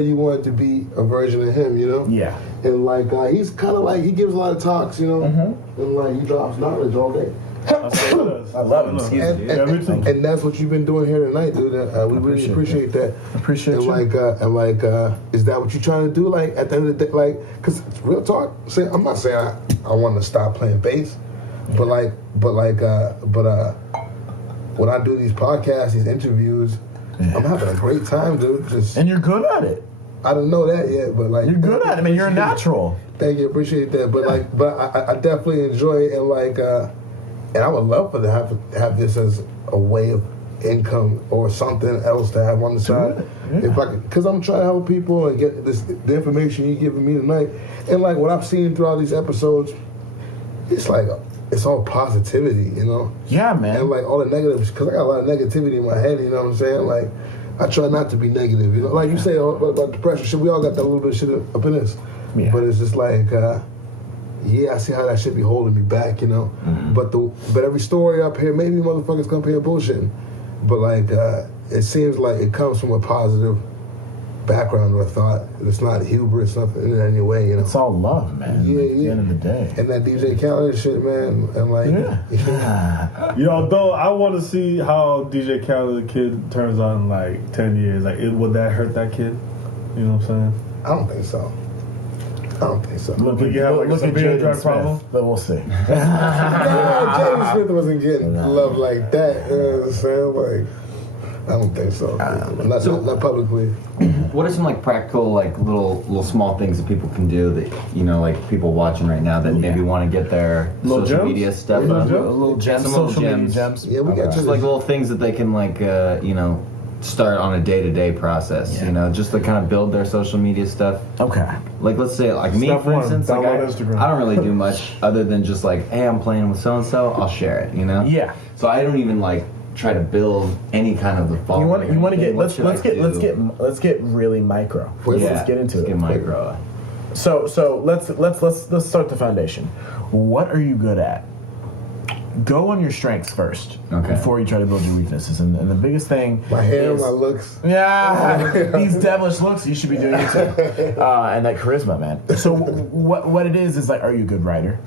you wanted to be a version of him, you know? Yeah. And like he's kind of like he gives a lot of talks, you know, and like he drops knowledge all day. I love him. Excuse me. And that's what you've been doing here tonight, dude. We really appreciate that. Appreciate you. Is that what you're trying to do? Like at the end of the day, like, because real talk. I'm not saying I want to stop playing bass, but when I do these podcasts, these interviews, I'm having a great time, dude. And you're good at it. I don't know that yet, but like you're good at it. I mean, you're a natural. Thank you, appreciate that. But I definitely enjoy it, and I would love to have this as a way of income or something else to have on the side. Yeah. If I could, because I'm trying to help people and get the information you're giving me tonight, and like what I've seen throughout these episodes, it's like. It's all positivity, you know? Yeah, man. And like all the negatives, because I got a lot of negativity in my head, you know what I'm saying? Like, I try not to be negative, you know? Like you say about depression, shit, we all got that little bit of shit up in us. Yeah. But it's just like, I see how that shit be holding me back, you know? Mm-hmm. But every story up here, maybe motherfuckers come here bullshitting. But like, it seems like it comes from a positive background or thought. It's not hubris, nothing in any way, you know. It's all love, man. Yeah. At the end of the day. And that DJ Khaled shit, man. And like, Yo, though, I want to see how DJ Khaled the kid turns out in like 10 years. Like, would that hurt that kid? You know what I'm saying? I don't think so. Look at Jaden drug problem. But we'll see. Jaden Smith wasn't getting love like that. You know what I'm saying? Like, I don't think so. Not publicly. What are some like practical, like little small things that people can do that, you know, like people watching right now that maybe want to get their social media stuff up? Little gems, social media gems. Yeah, we got just like little things that they can like, you know, start on a day-to-day process. You know, just to kind of build their social media stuff. Okay. Like let's say, like me for instance, like I don't really do much other than just like, hey, I'm playing with so and so, I'll share it. You know. Yeah. So I don't even like try to build any kind of the following. You want to get let's get really micro. Let's get into it. Get micro. So let's start the foundation. What are you good at? Go on your strengths first before you try to build your weaknesses. And the biggest thing, my hair, my looks. Yeah, these devilish looks. You should be doing it too. And that charisma, man. So what it is like, are you a good writer?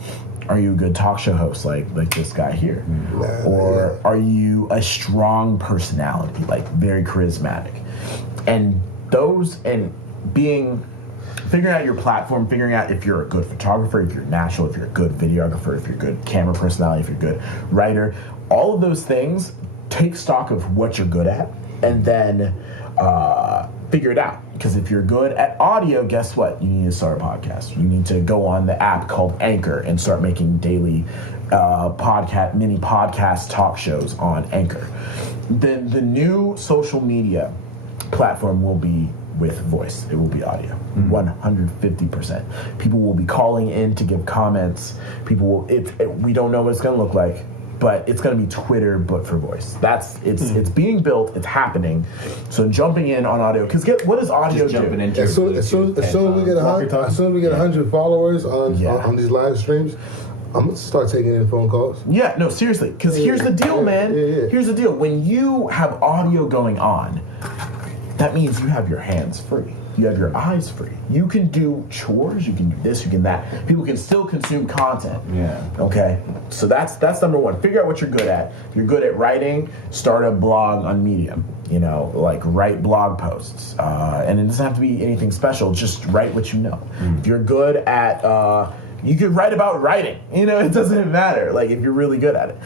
Are you a good talk show host like this guy here? Or are you a strong personality, like very charismatic? And figuring out your platform, figuring out if you're a good photographer, if you're natural, if you're a good videographer, if you're a good camera personality, if you're a good writer, all of those things, take stock of what you're good at and then figure it out. Because if you're good at audio, guess what? You need to start a podcast. You need to go on the app called Anchor and start making daily mini podcast talk shows on Anchor. Then the new social media platform will be with voice. It will be audio. 150%. People will be calling in to give comments. People will. We don't know what it's going to look like, but it's going to be Twitter, but for voice. It's being built. It's happening. So jumping in on audio, because what does audio do? As soon as we get 100 followers on these live streams, I'm gonna start taking in phone calls. Yeah, no, seriously. Because here's the deal, man. Here's the deal. When you have audio going on, that means you have your hands free. You have your eyes free. You can do chores. You can do this. You can that. People can still consume content. Yeah. Okay. So that's number one. Figure out what you're good at. If you're good at writing, start a blog on Medium. You know, like write blog posts. And it doesn't have to be anything special. Just write what you know. If you're good at You could write about writing. You know, it doesn't matter. Like, if you're really good at it.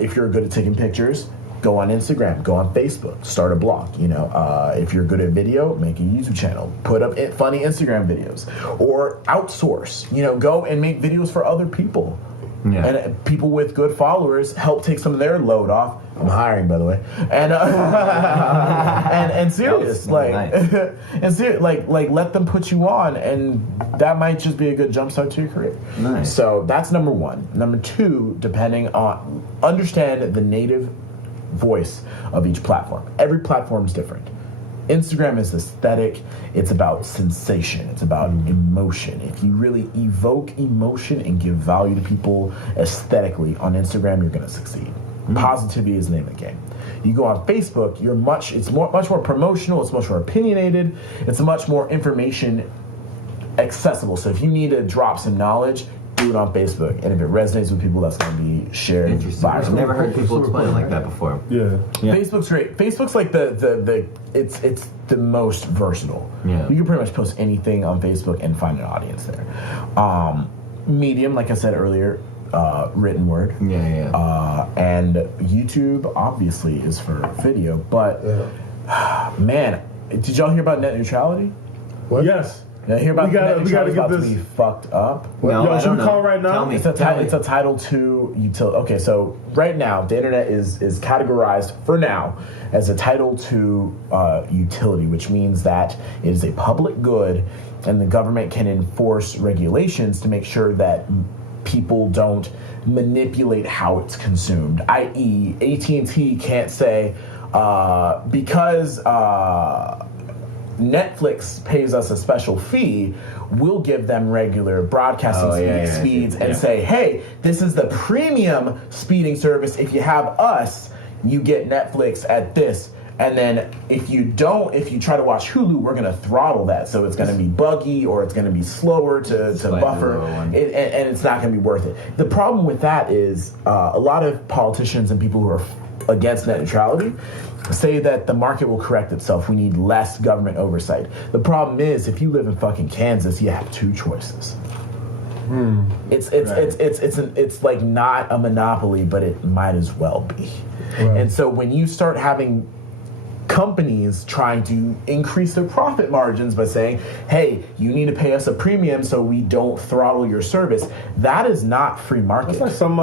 If you're good at taking pictures, go on Instagram, go on Facebook, start a blog. You know, if you're good at video, make a YouTube channel, put up funny Instagram videos, or outsource. You know, go and make videos for other people. Yeah. And people with good followers help take some of their load off. I'm hiring, by the way. And and serious, like, nice. And serious, like let them put you on, and that might just be a good jumpstart to your career. Nice. So that's number one. Number two, understand the native voice of each platform. Every platform is different. Instagram is aesthetic. It's about sensation. It's about emotion. If you really evoke emotion and give value to people aesthetically on Instagram, you're going to succeed. Positivity is the name of the game. You go on Facebook, it's much more promotional. It's much more opinionated. It's much more information accessible. So if you need to drop some knowledge, do it on Facebook, and if it resonates with people, that's going to be shared. Interesting. I've never heard people explain it like that before. Yeah. Facebook's great. Facebook's like it's the most versatile. Yeah. You can pretty much post anything on Facebook and find an audience there. Medium, like I said earlier, written word. Yeah. And YouTube obviously is for video, but man, did y'all hear about net neutrality? What? Yes. Now, hear about net neutrality about to be fucked up. No, should we call right now? Tell me. It's a Title II utility. Okay, so right now the internet is categorized for now as a Title II utility, which means that it is a public good, and the government can enforce regulations to make sure that people don't manipulate how it's consumed. I.e., AT&T can't say because Netflix pays us a special fee, we'll give them regular broadcasting speeds and say, hey, this is the premium speeding service. If you have us, you get Netflix at this. And then if you try to watch Hulu, we're going to throttle that. So it's going to be buggy, or it's going to be slower to buffer, and it's not going to be worth it. The problem with that is a lot of politicians and people who are against net neutrality say that the market will correct itself. We need less government oversight. The problem is, if you live in fucking Kansas, you have two choices. It's like not a monopoly, but it might as well be. Right. And so when you start having companies trying to increase their profit margins by saying, hey, you need to pay us a premium so we don't throttle your service, that is not free market. That's like some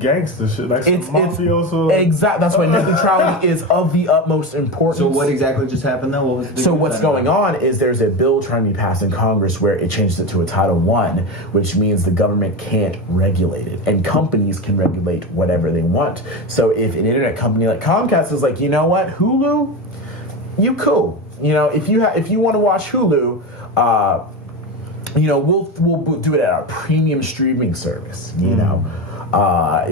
gangster shit, like some mafioso. Exactly. That's why net neutrality is of the utmost importance. So what exactly just happened though? What's going on is there's a bill trying to be passed in Congress where it changes it to a Title I, which means the government can't regulate it, and companies can regulate whatever they want. So if an internet company like Comcast is like, you know what, Hulu, you cool. You know, if you want to watch Hulu, you know, we'll do it at our premium streaming service. You know,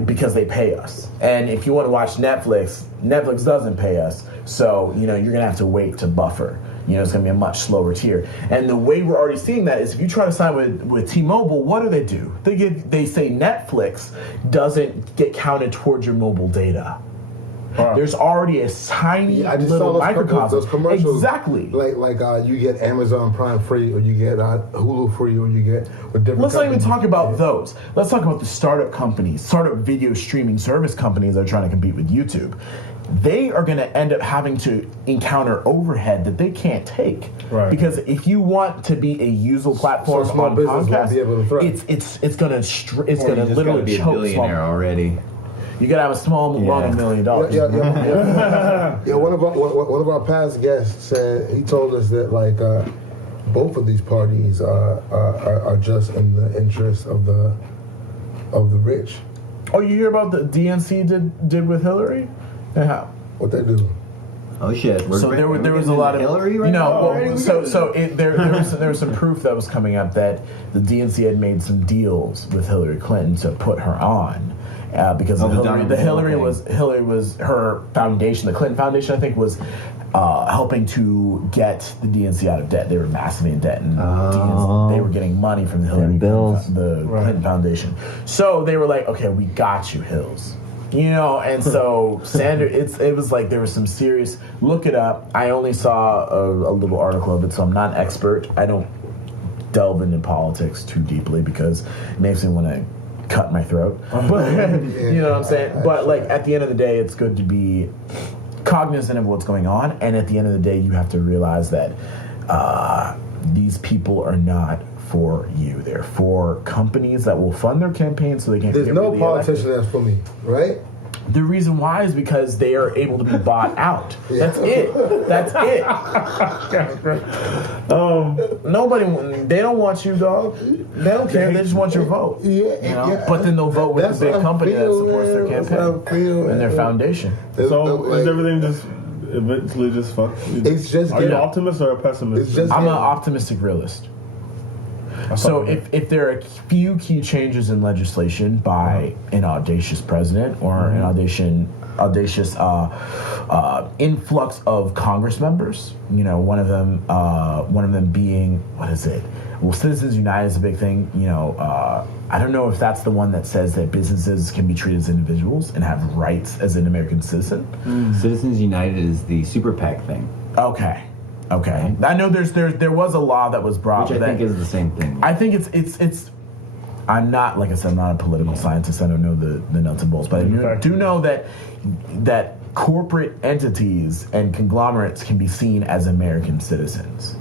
because they pay us. And if you want to watch Netflix doesn't pay us. So you know, you're gonna have to wait to buffer. You know, it's gonna be a much slower tier. And the way we're already seeing that is, if you try to sign with T-Mobile, what do? They say Netflix doesn't get counted towards your mobile data. There's already a tiny little microcosm. Those commercials, exactly. Like you get Amazon Prime free, or you get Hulu free, or you get with different. Let's not even talk about those. Let's talk about the startup video streaming service companies that are trying to compete with YouTube. They are going to end up having to encounter overhead that they can't take. Right. Because if you want to be a usable platform on Comcast, it's going to literally be choke. A billionaire already. You gotta have a small loan of $1 million. Yeah. One of our past guests said, he told us that like both of these parties are just in the interest of the rich. Oh, you hear about the DNC did with Hillary? Yeah. What they do? Oh shit! So there was a lot of Hillary, right? There was some proof that was coming up that the DNC had made some deals with Hillary Clinton to put her on. Because Hillary was her foundation, the Clinton Foundation, I think, was helping to get the DNC out of debt. They were massively in debt, and they were getting money from the Clinton Foundation. So they were like, "Okay, we got you, Hills." You know, and so Sanders, it was like there was some serious. Look it up. I only saw a little article of it, so I'm not an expert. I don't delve into politics too deeply because it makes me want to cut my throat. But, you know what I'm saying? But like at the end of the day, it's good to be cognizant of what's going on, and at the end of the day, you have to realize that these people are not for you. They're for companies that will fund their campaigns so they can. There's no politician that's for me, right? The reason why is because they are able to be bought out. That's it. That's it. Nobody. They don't want you, dog. They don't care. They just want your vote. But then they'll vote with the big company that supports their campaign and their foundation. So is everything just eventually just fucked? It's just. Are you an optimist or a pessimist? I'm an optimistic realist. So if there are a few key changes in legislation by an audacious president or an audacious influx of Congress members, one of them being, what is it? Well, Citizens United is a big thing. I don't know if that's the one that says that businesses can be treated as individuals and have rights as an American citizen. Citizens United is the super PAC thing. Okay. I know there was a law that was brought, which I think is the same thing. I think it's. I'm not, like I said, I'm not a political scientist. I don't know the nuts and bolts, but I do know that corporate entities and conglomerates can be seen as American citizens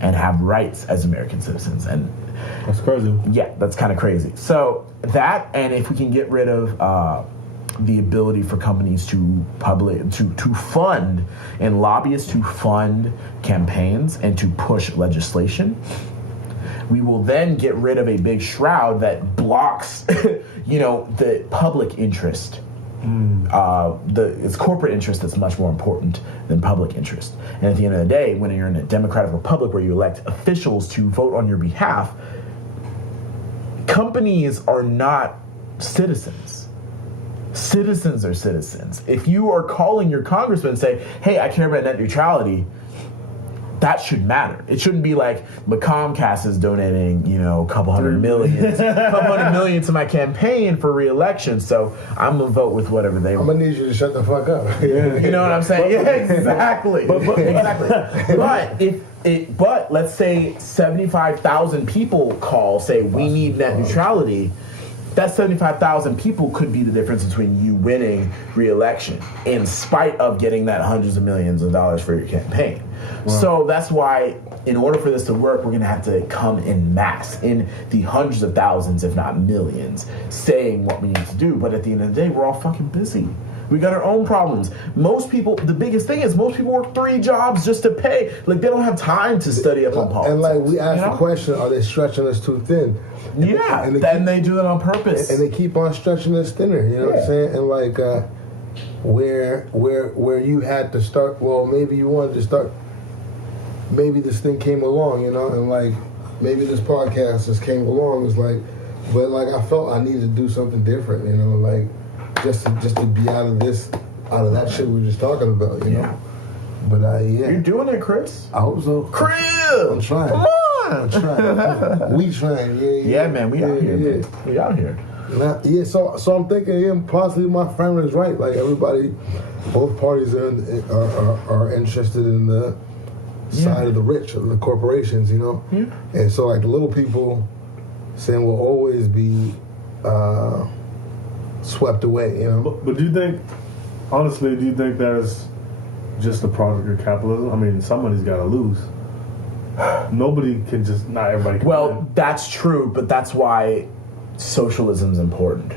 and have rights as American citizens, and that's crazy. Yeah, that's kind of crazy. So that, and if we can get rid of the ability for companies to fund and lobbyists to fund campaigns and to push legislation, we will then get rid of a big shroud that blocks, the public interest. It's corporate interest that's much more important than public interest. And at the end of the day, when you're in a democratic republic where you elect officials to vote on your behalf, companies are not citizens. Citizens are citizens. If you are calling your congressman and say, hey, I care about net neutrality, that should matter. It shouldn't be like Comcast is donating, a couple hundred million to my campaigin for re-election, so I'm gonna vote with whatever they want. I'm gonna need you to shut the fuck up. You know what I'm saying? Yeah, exactly. Exactly. But let's say 75,000 people say we need net neutrality. That 75,000 people could be the difference between you winning re-election in spite of getting that hundreds of millions of dollars for your campaign. Wow. So that's why, in order for this to work, we're going to have to come in mass, in the hundreds of thousands, if not millions, saying what we need to do. But at the end of the day, we're all fucking busy. We got our own problems. Most people, the biggest thing is most people work 3 jobs just to pay. Like, they don't have time to study up on politics. And like, we asked the question, are they stretching us too thin? Yeah, and they do that on purpose. And they keep on stretching us thinner, you know what I'm saying? And like, where you had to start, well, maybe you wanted to start, maybe this thing came along, and like, maybe this podcast just came along, it's like, but like, I felt I needed to do something different, like, just to be out of that shit we were just talking about, you know? But You're doing it, Chris? I hope so. Chris! I'm trying. Come on! I'm trying. We trying, Yeah, man, we out here, man. We out here. So I'm thinking, possibly my friend is right. Like, everybody, both parties are interested in the side of the rich, of the corporations, Yeah. And so, like, the little people saying will always be swept away, But do you think, honestly, that is just a product of capitalism? I mean, somebody's got to lose. Nobody can just, not everybody can win. That's true, but that's why socialism is important.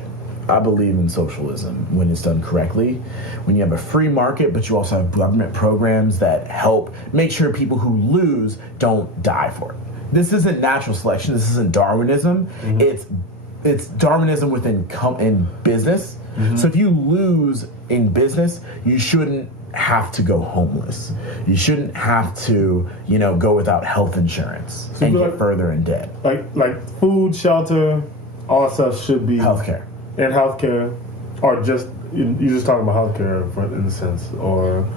I believe in socialism when it's done correctly. When you have a free market, but you also have government programs that help make sure people who lose don't die for it. This isn't natural selection. This isn't Darwinism. Mm-hmm. It's Darwinism within in business. Mm-hmm. So if you lose in business, you shouldn't have to go homeless. You shouldn't have to, go without health insurance and get further in debt. Like food, shelter, all that stuff should be healthcare. And healthcare, or just you're just talking about healthcare in a sense, or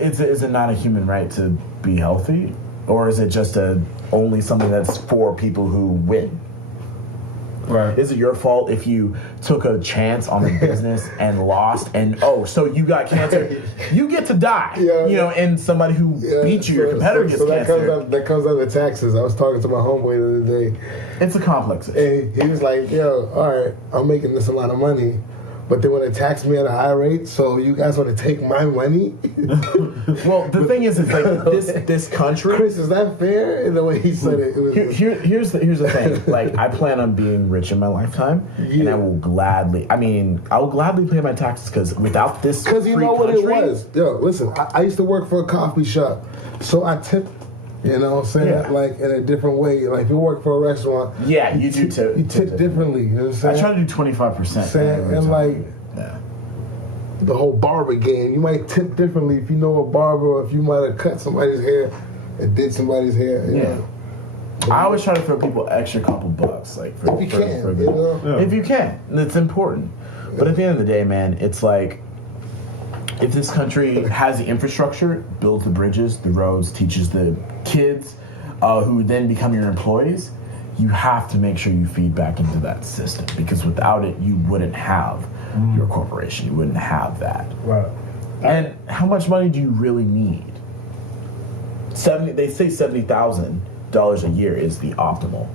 is it not a human right to be healthy, or is it just only something that's for people who win? Right. Is it your fault if you took a chance on the business and lost? And so you got cancer, you get to die. And somebody who beat you, your competitor, gets cancer. That comes out of taxes. I was talking to my homeboy the other day. It's a complex issue. And he was like, "Yo, all right, I'm making this amount of money, but they want to tax me at a high rate. So you guys want to take my money?" Well, the thing is like this country. Chris, is that fair? In the way he said it, here's the thing. Like, I plan on being rich in my lifetime, and I will gladly pay my taxes because without this, because you know what it was. Yo, listen, I used to work for a coffee shop, so I tip. You know what I'm saying? Yeah. Like, in a different way. Like, if you work for a restaurant... Yeah, you do tip. You tip differently. You know what I'm saying? I try to do 25%. And, like, the whole barber game, you might tip differently if you know a barber or if you might have cut somebody's hair and did somebody's hair. You know? I always try to throw people extra couple bucks. Like, if you can. If you can. It's important. But at the end of the day, man, it's like... If this country has the infrastructure, builds the bridges, the roads, teaches the kids who then become your employees, you have to make sure you feed back into that system because without it, you wouldn't have your corporation. You wouldn't have that. Right. And how much money do you really need? They say $70,000 a year is the optimal.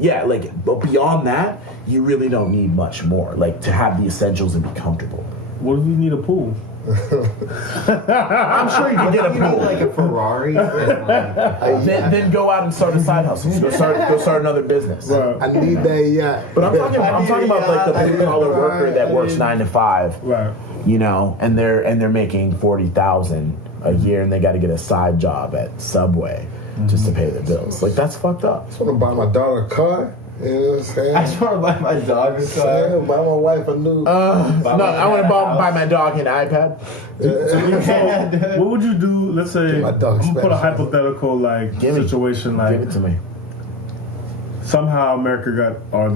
Yeah. But beyond that, you really don't need much more. Like to have the essentials and be comfortable. What if you need a pool? I'm sure you can get a pool. Like a Ferrari. Then go out and start a side hustle. Go start another business. Right. I need that yacht. But I'm talking about like the blue collar worker that works 9 to 5. Right. You know, and they're making $40,000 a year, and they got to get a side job at Subway just to pay their bills. Like that's fucked up. I just want to buy my daughter a car. You know what I'm saying? I just want to buy my dog a car. Yeah, buy my wife a new... I want to buy my dog an iPad. So, what would you do, let's say, I'm going to put a hypothetical situation like... Give it to me. Somehow the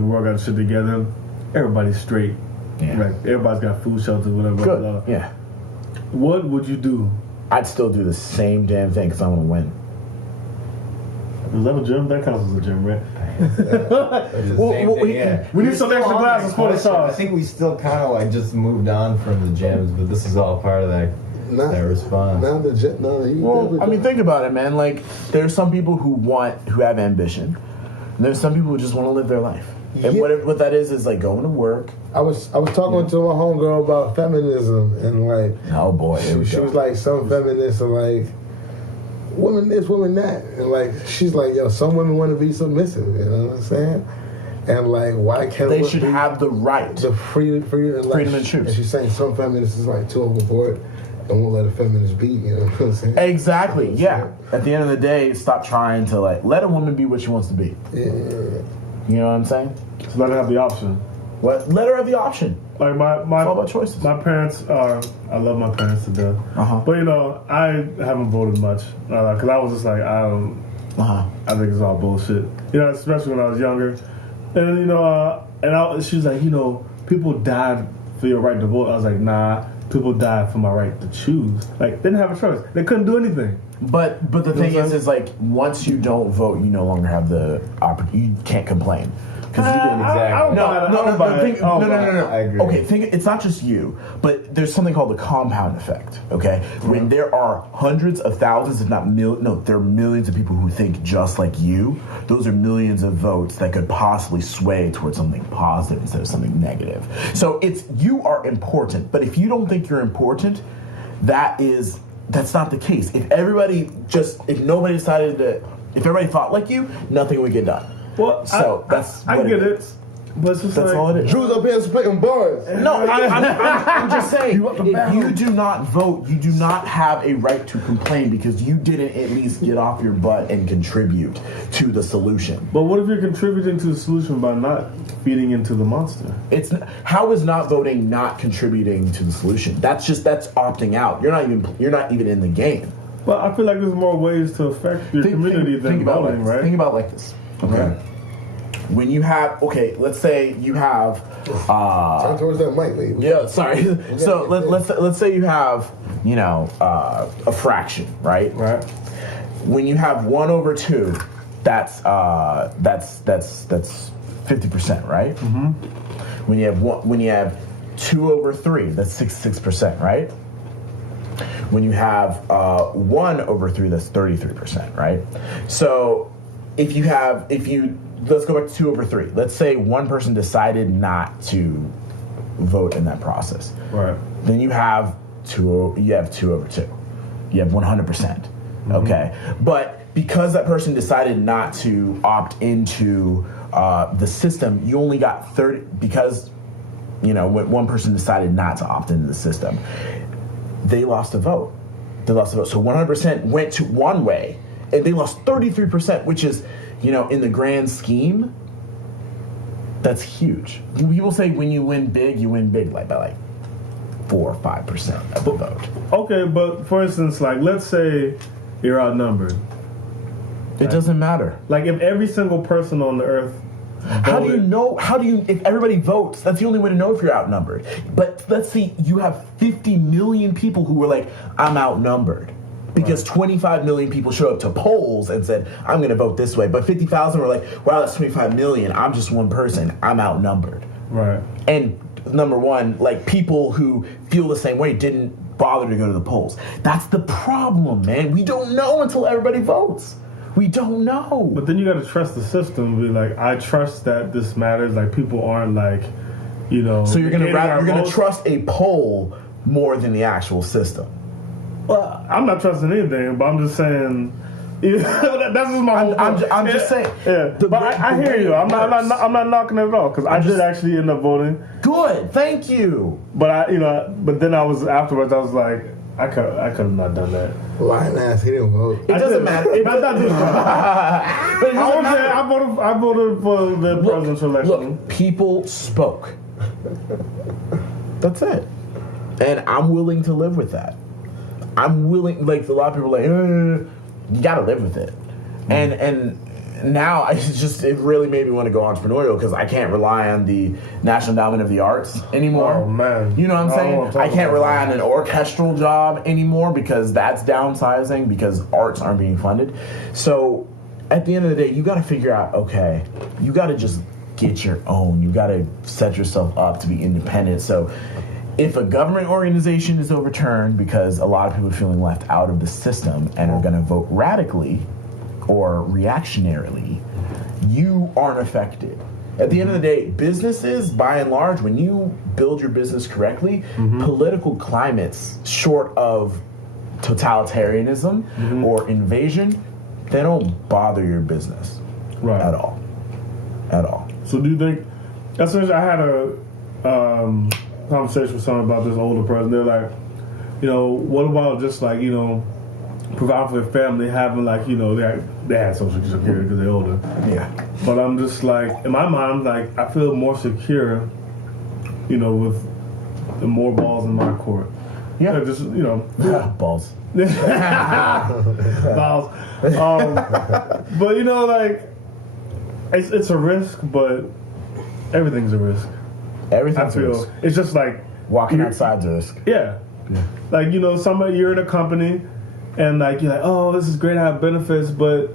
world got shit together. Everybody's straight. Yeah. Right? Everybody's got food, shelter, whatever. Good, blah, blah. yeah. What would you do? I'd still do the same damn thing because I want to win. Is that a gym? That counts as a gym, right? We need some extra glasses for the sauce. I think we still kind of just moved on from the gyms, but this is all part of that response. Think about it, man. Like, there's some people who have ambition. And there's some people who just want to live their life. And what that is like going to work. I was talking to my homegirl about feminism and like... Oh boy, she was like, some feminists are like... women this, women that. And like, she's like, yo, some women want to be submissive, you know what I'm saying? And like, why can't they should have the right. The freedom and choose. And she's saying some feminists is like too overboard and won't let a feminist be, you know what I'm saying? Exactly, yeah. At the end of the day, stop trying to let a woman be what she wants to be. Yeah. You know what I'm saying? So let her have the option. What? Let her have the option. Like it's all about choices. My parents I love my parents to death. But I haven't voted much because I was just like I think it's all bullshit. Especially when I was younger. And she was like, people died for your right to vote. I was like, nah, people died for my right to choose. Like they didn't have a choice. They couldn't do anything. But the thing is like once you don't vote, you no longer have the opportunity. You can't complain. No. I agree. Okay, it's not just you, but there's something called the compound effect. Okay, when there are hundreds of thousands, if not there are millions of people who think just like you. Those are millions of votes that could possibly sway towards something positive instead of something negative. So you are important, but if you don't think you're important, that's not the case. If everybody thought like you, nothing would get done. Well, so I get it. But it's just that's all it is. Drew's up here splitting bars. No, I'm just saying, if you do not vote, you do not have a right to complain because you didn't at least get off your butt and contribute to the solution. But what if you're contributing to the solution by not feeding into the monster? How is not voting not contributing to the solution? That's opting out. You're not even in the game. Well, I feel like there's more ways to affect your community than voting, right? Think about it like this. Okay. When you have, let's say you have. Turn towards that mic, baby. Yeah, sorry. So let's say you have, a fraction, right? Right. When you have 1/2, that's 50%, right? Mm-hmm. When you have 2 over 3, that's 66%, right? When you have 1 over 3, that's 33%, right? So let's go back to 2 over 3. Let's say one person decided not to vote in that process. Right. Then you have 2 over 2. You have 100%. Mm-hmm. Okay. But because that person decided not to opt into the system, you only got 30, because, when one person decided not to opt into the system, they lost a vote. So 100% went to one way, and they lost 33%, which is, in the grand scheme, that's huge. People say when you win big by 4 or 5% of the vote. Okay, but for instance, let's say you're outnumbered. It doesn't matter. If every single person on the earth voted, if everybody votes, that's the only way to know if you're outnumbered. But let's see, you have 50 million people who were like, I'm outnumbered. Because 25 million people showed up to polls and said, I'm going to vote this way. But 50,000 were like, wow, that's 25 million. I'm just one person. I'm outnumbered. Right. And number one, people who feel the same way didn't bother to go to the polls. That's the problem, man. We don't know until everybody votes. We don't know. But then you got to trust the system. Be like, I trust that this matters. People aren't So you're gonna trust a poll more than the actual system. Well, I'm not trusting anything, but I'm just saying. That's just my whole point. I'm just saying. Yeah, but I hear you. I'm not knocking it at all, because I did actually end up voting. Good, thank you. But but then afterwards I was like, I could have not done that. Lying ass, he didn't vote. It doesn't matter. I voted for the presidential election. Look, people spoke. That's it. And I'm willing to live with that. I'm willing, a lot of people are like, you gotta live with it. And now it really made me want to go entrepreneurial, because I can't rely on the National Endowment of the Arts anymore. Oh man. You know what I'm saying? I can't rely on an orchestral job anymore, because that's downsizing, because arts aren't being funded. So at the end of the day, you gotta figure out, okay, you gotta just get your own. You gotta set yourself up to be independent. So if a government organization is overturned because a lot of people are feeling left out of the system and are going to vote radically or reactionarily, you aren't affected. At the end of the day, businesses, by and large, when you build your business correctly, political climates, short of totalitarianism or invasion, they don't bother your business at all. At all. So do you think, essentially, I had a conversation with someone about this older person. They're like, what about just provide for their family, having they had Social Security because they're older. Yeah. But I'm just in my mind, I feel more secure, with the more balls in my court. Yeah. Just balls. Balls. But it's a risk, but everything's a risk. Everything's a risk. It's just walking outside's a risk. Yeah. Somebody, you're in a company and you're like, oh, this is great, I have benefits, but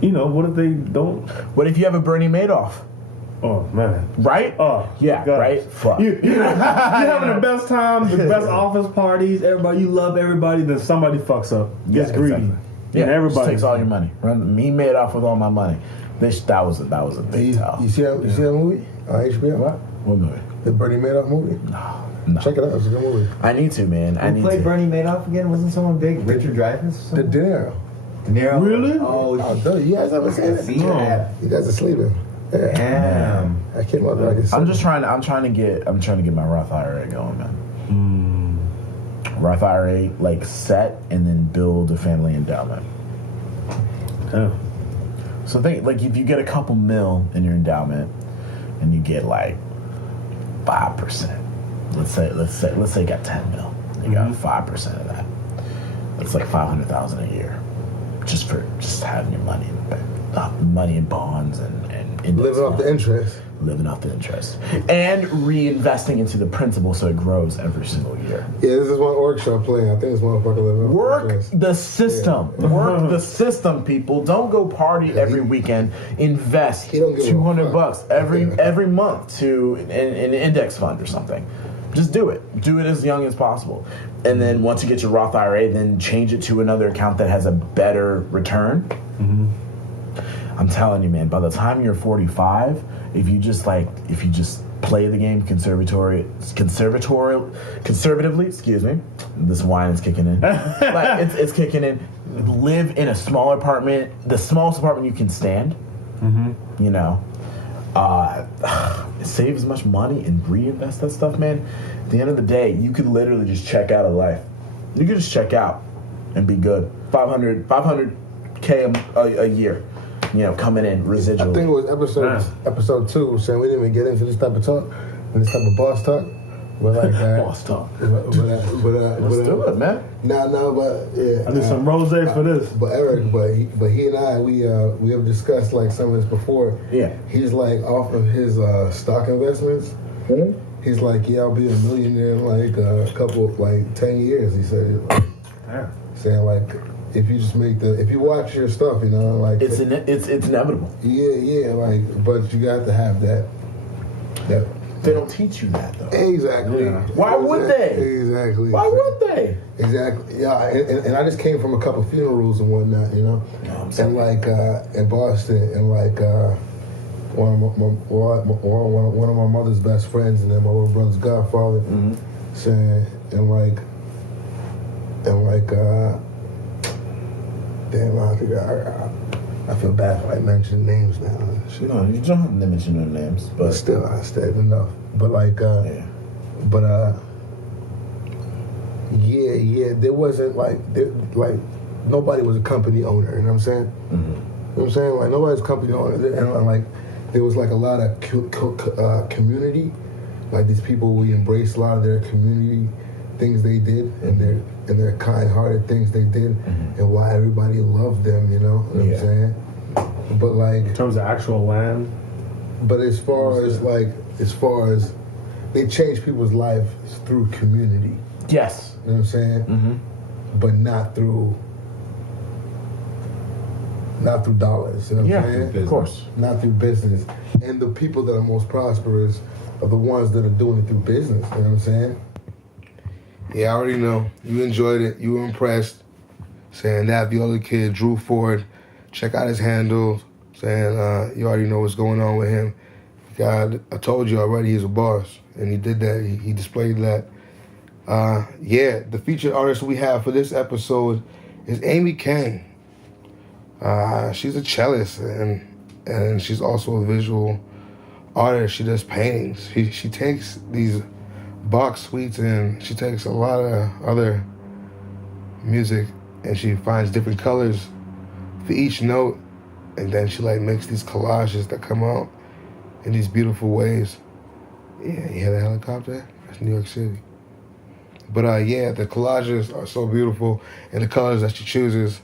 what if they don't? What if you have a Bernie Madoff? Oh man. Right? Oh yeah, gosh. right? Fuck. You're having the best time, the best office parties, everybody, you love everybody, then somebody fucks up, gets greedy. Exactly. Yeah, and everybody takes all your money. Me Madoff with all my money. That was a big tell. You see that movie on HBO? What movie? The Bernie Madoff movie? No. Check it out. It's a good movie. I need to, man. Who played Bernie Madoff again? Wasn't someone big? Richard Dreyfuss? The De Niro. De Niro? Really? Oh, you guys ever seen it? No. You guys are sleeping. Yeah. Damn. I came up like I'm trying to get my Roth IRA going, man. Roth IRA, set and then build a family endowment. Oh. So think, if you get a couple mil in your endowment and you get 5%. Let's say you got 10 mil. You got 5% of that. That's $500,000 a year. Just having your money in the bank. Money in bonds and index living off the interest. Living off the interest. And reinvesting into the principal so it grows every single year. Yeah, this is one workshop playing. I think this motherfucker living off Work the interest. the system. Yeah. Work the system, people. Don't go party every weekend. Invest $200 every month to an index fund or something. Just do it. Do it as young as possible. And then once you get your Roth IRA, then change it to another account that has a better return. Mm-hmm. I'm telling you, man, by the time you're 45, if you just play the game conservatively, excuse me, this wine is kicking in. Like it's kicking in. Live in a smaller apartment, the smallest apartment you can stand. Mm-hmm. You know, save as much money and reinvest that stuff, man. At the end of the day, you could literally just check out of life. You could just check out and be good. 500K a year. You know, coming in residual. I think it was episode 2, saying we didn't even get into this type of talk and this type of boss talk. But like boss talk. Let's do it, man. But yeah. I need some rosé for this. But Eric, but he and I, we have discussed like some of this before. Yeah. He's like off of his stock investments. Mm-hmm. He's like, yeah, I'll be a millionaire in like a couple, like 10 years. He said, saying like, if you just if you watch your stuff, you know, like it's inevitable. Yeah, like, but you got to have that. They don't teach you that though. Exactly. Yeah. Why would they? Exactly. Why would they? Exactly. Yeah, and I just came from a couple funerals and whatnot, you know, and like in Boston, and like one of my mother's best friends, and then my little brother's godfather, saying, and like. Damn, I feel bad if I mention names now. No, you don't have to mention no names. But still, I said enough. But like, there wasn't like nobody was a company owner. You know what I'm saying? Mm-hmm. You know what I'm saying? Like nobody's a company owner, and like there was like a lot of community. Like these people, we embraced a lot of their community things they did, and their kind-hearted things they did, and why everybody loved them, you know what I'm saying? But like in terms of actual land. But as far as they change people's lives through community. Yes. You know what I'm saying? Mm-hmm. But not through dollars. You know what I'm saying? Of course. Not through business. And the people that are most prosperous are the ones that are doing it through business. You know what I'm saying? Yeah, I already know. You enjoyed it. You were impressed. Saying that Viola kid, Drew Forde. Check out his handle. Saying you already know what's going on with him. God, I told you already, he's a boss. And he did that. He displayed that. The featured artist we have for this episode is Amy Kang. She's a cellist and she's also a visual artist. She does paintings. She takes these box suites and she takes a lot of other music and she finds different colors for each note, and then she like makes these collages that come out in these beautiful ways. Yeah, you hear the helicopter? That's New York City. But the collages are so beautiful, and the colors that she chooses,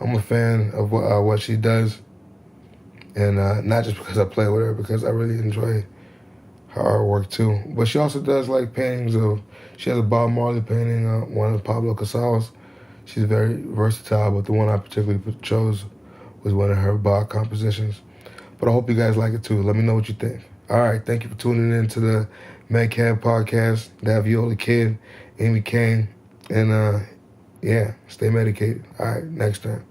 I'm a fan of what she does, and not just because I play with her, because I really enjoy her artwork too. But she also does like paintings she has a Bob Marley painting, one of Pablo Casal's. She's very versatile, but the one I particularly chose was one of her Bach compositions. But I hope you guys like it too. Let me know what you think. All right, thank you for tuning in to the Medcab podcast. That Viola Kid, Amy Kang, and stay medicated. All right, next time.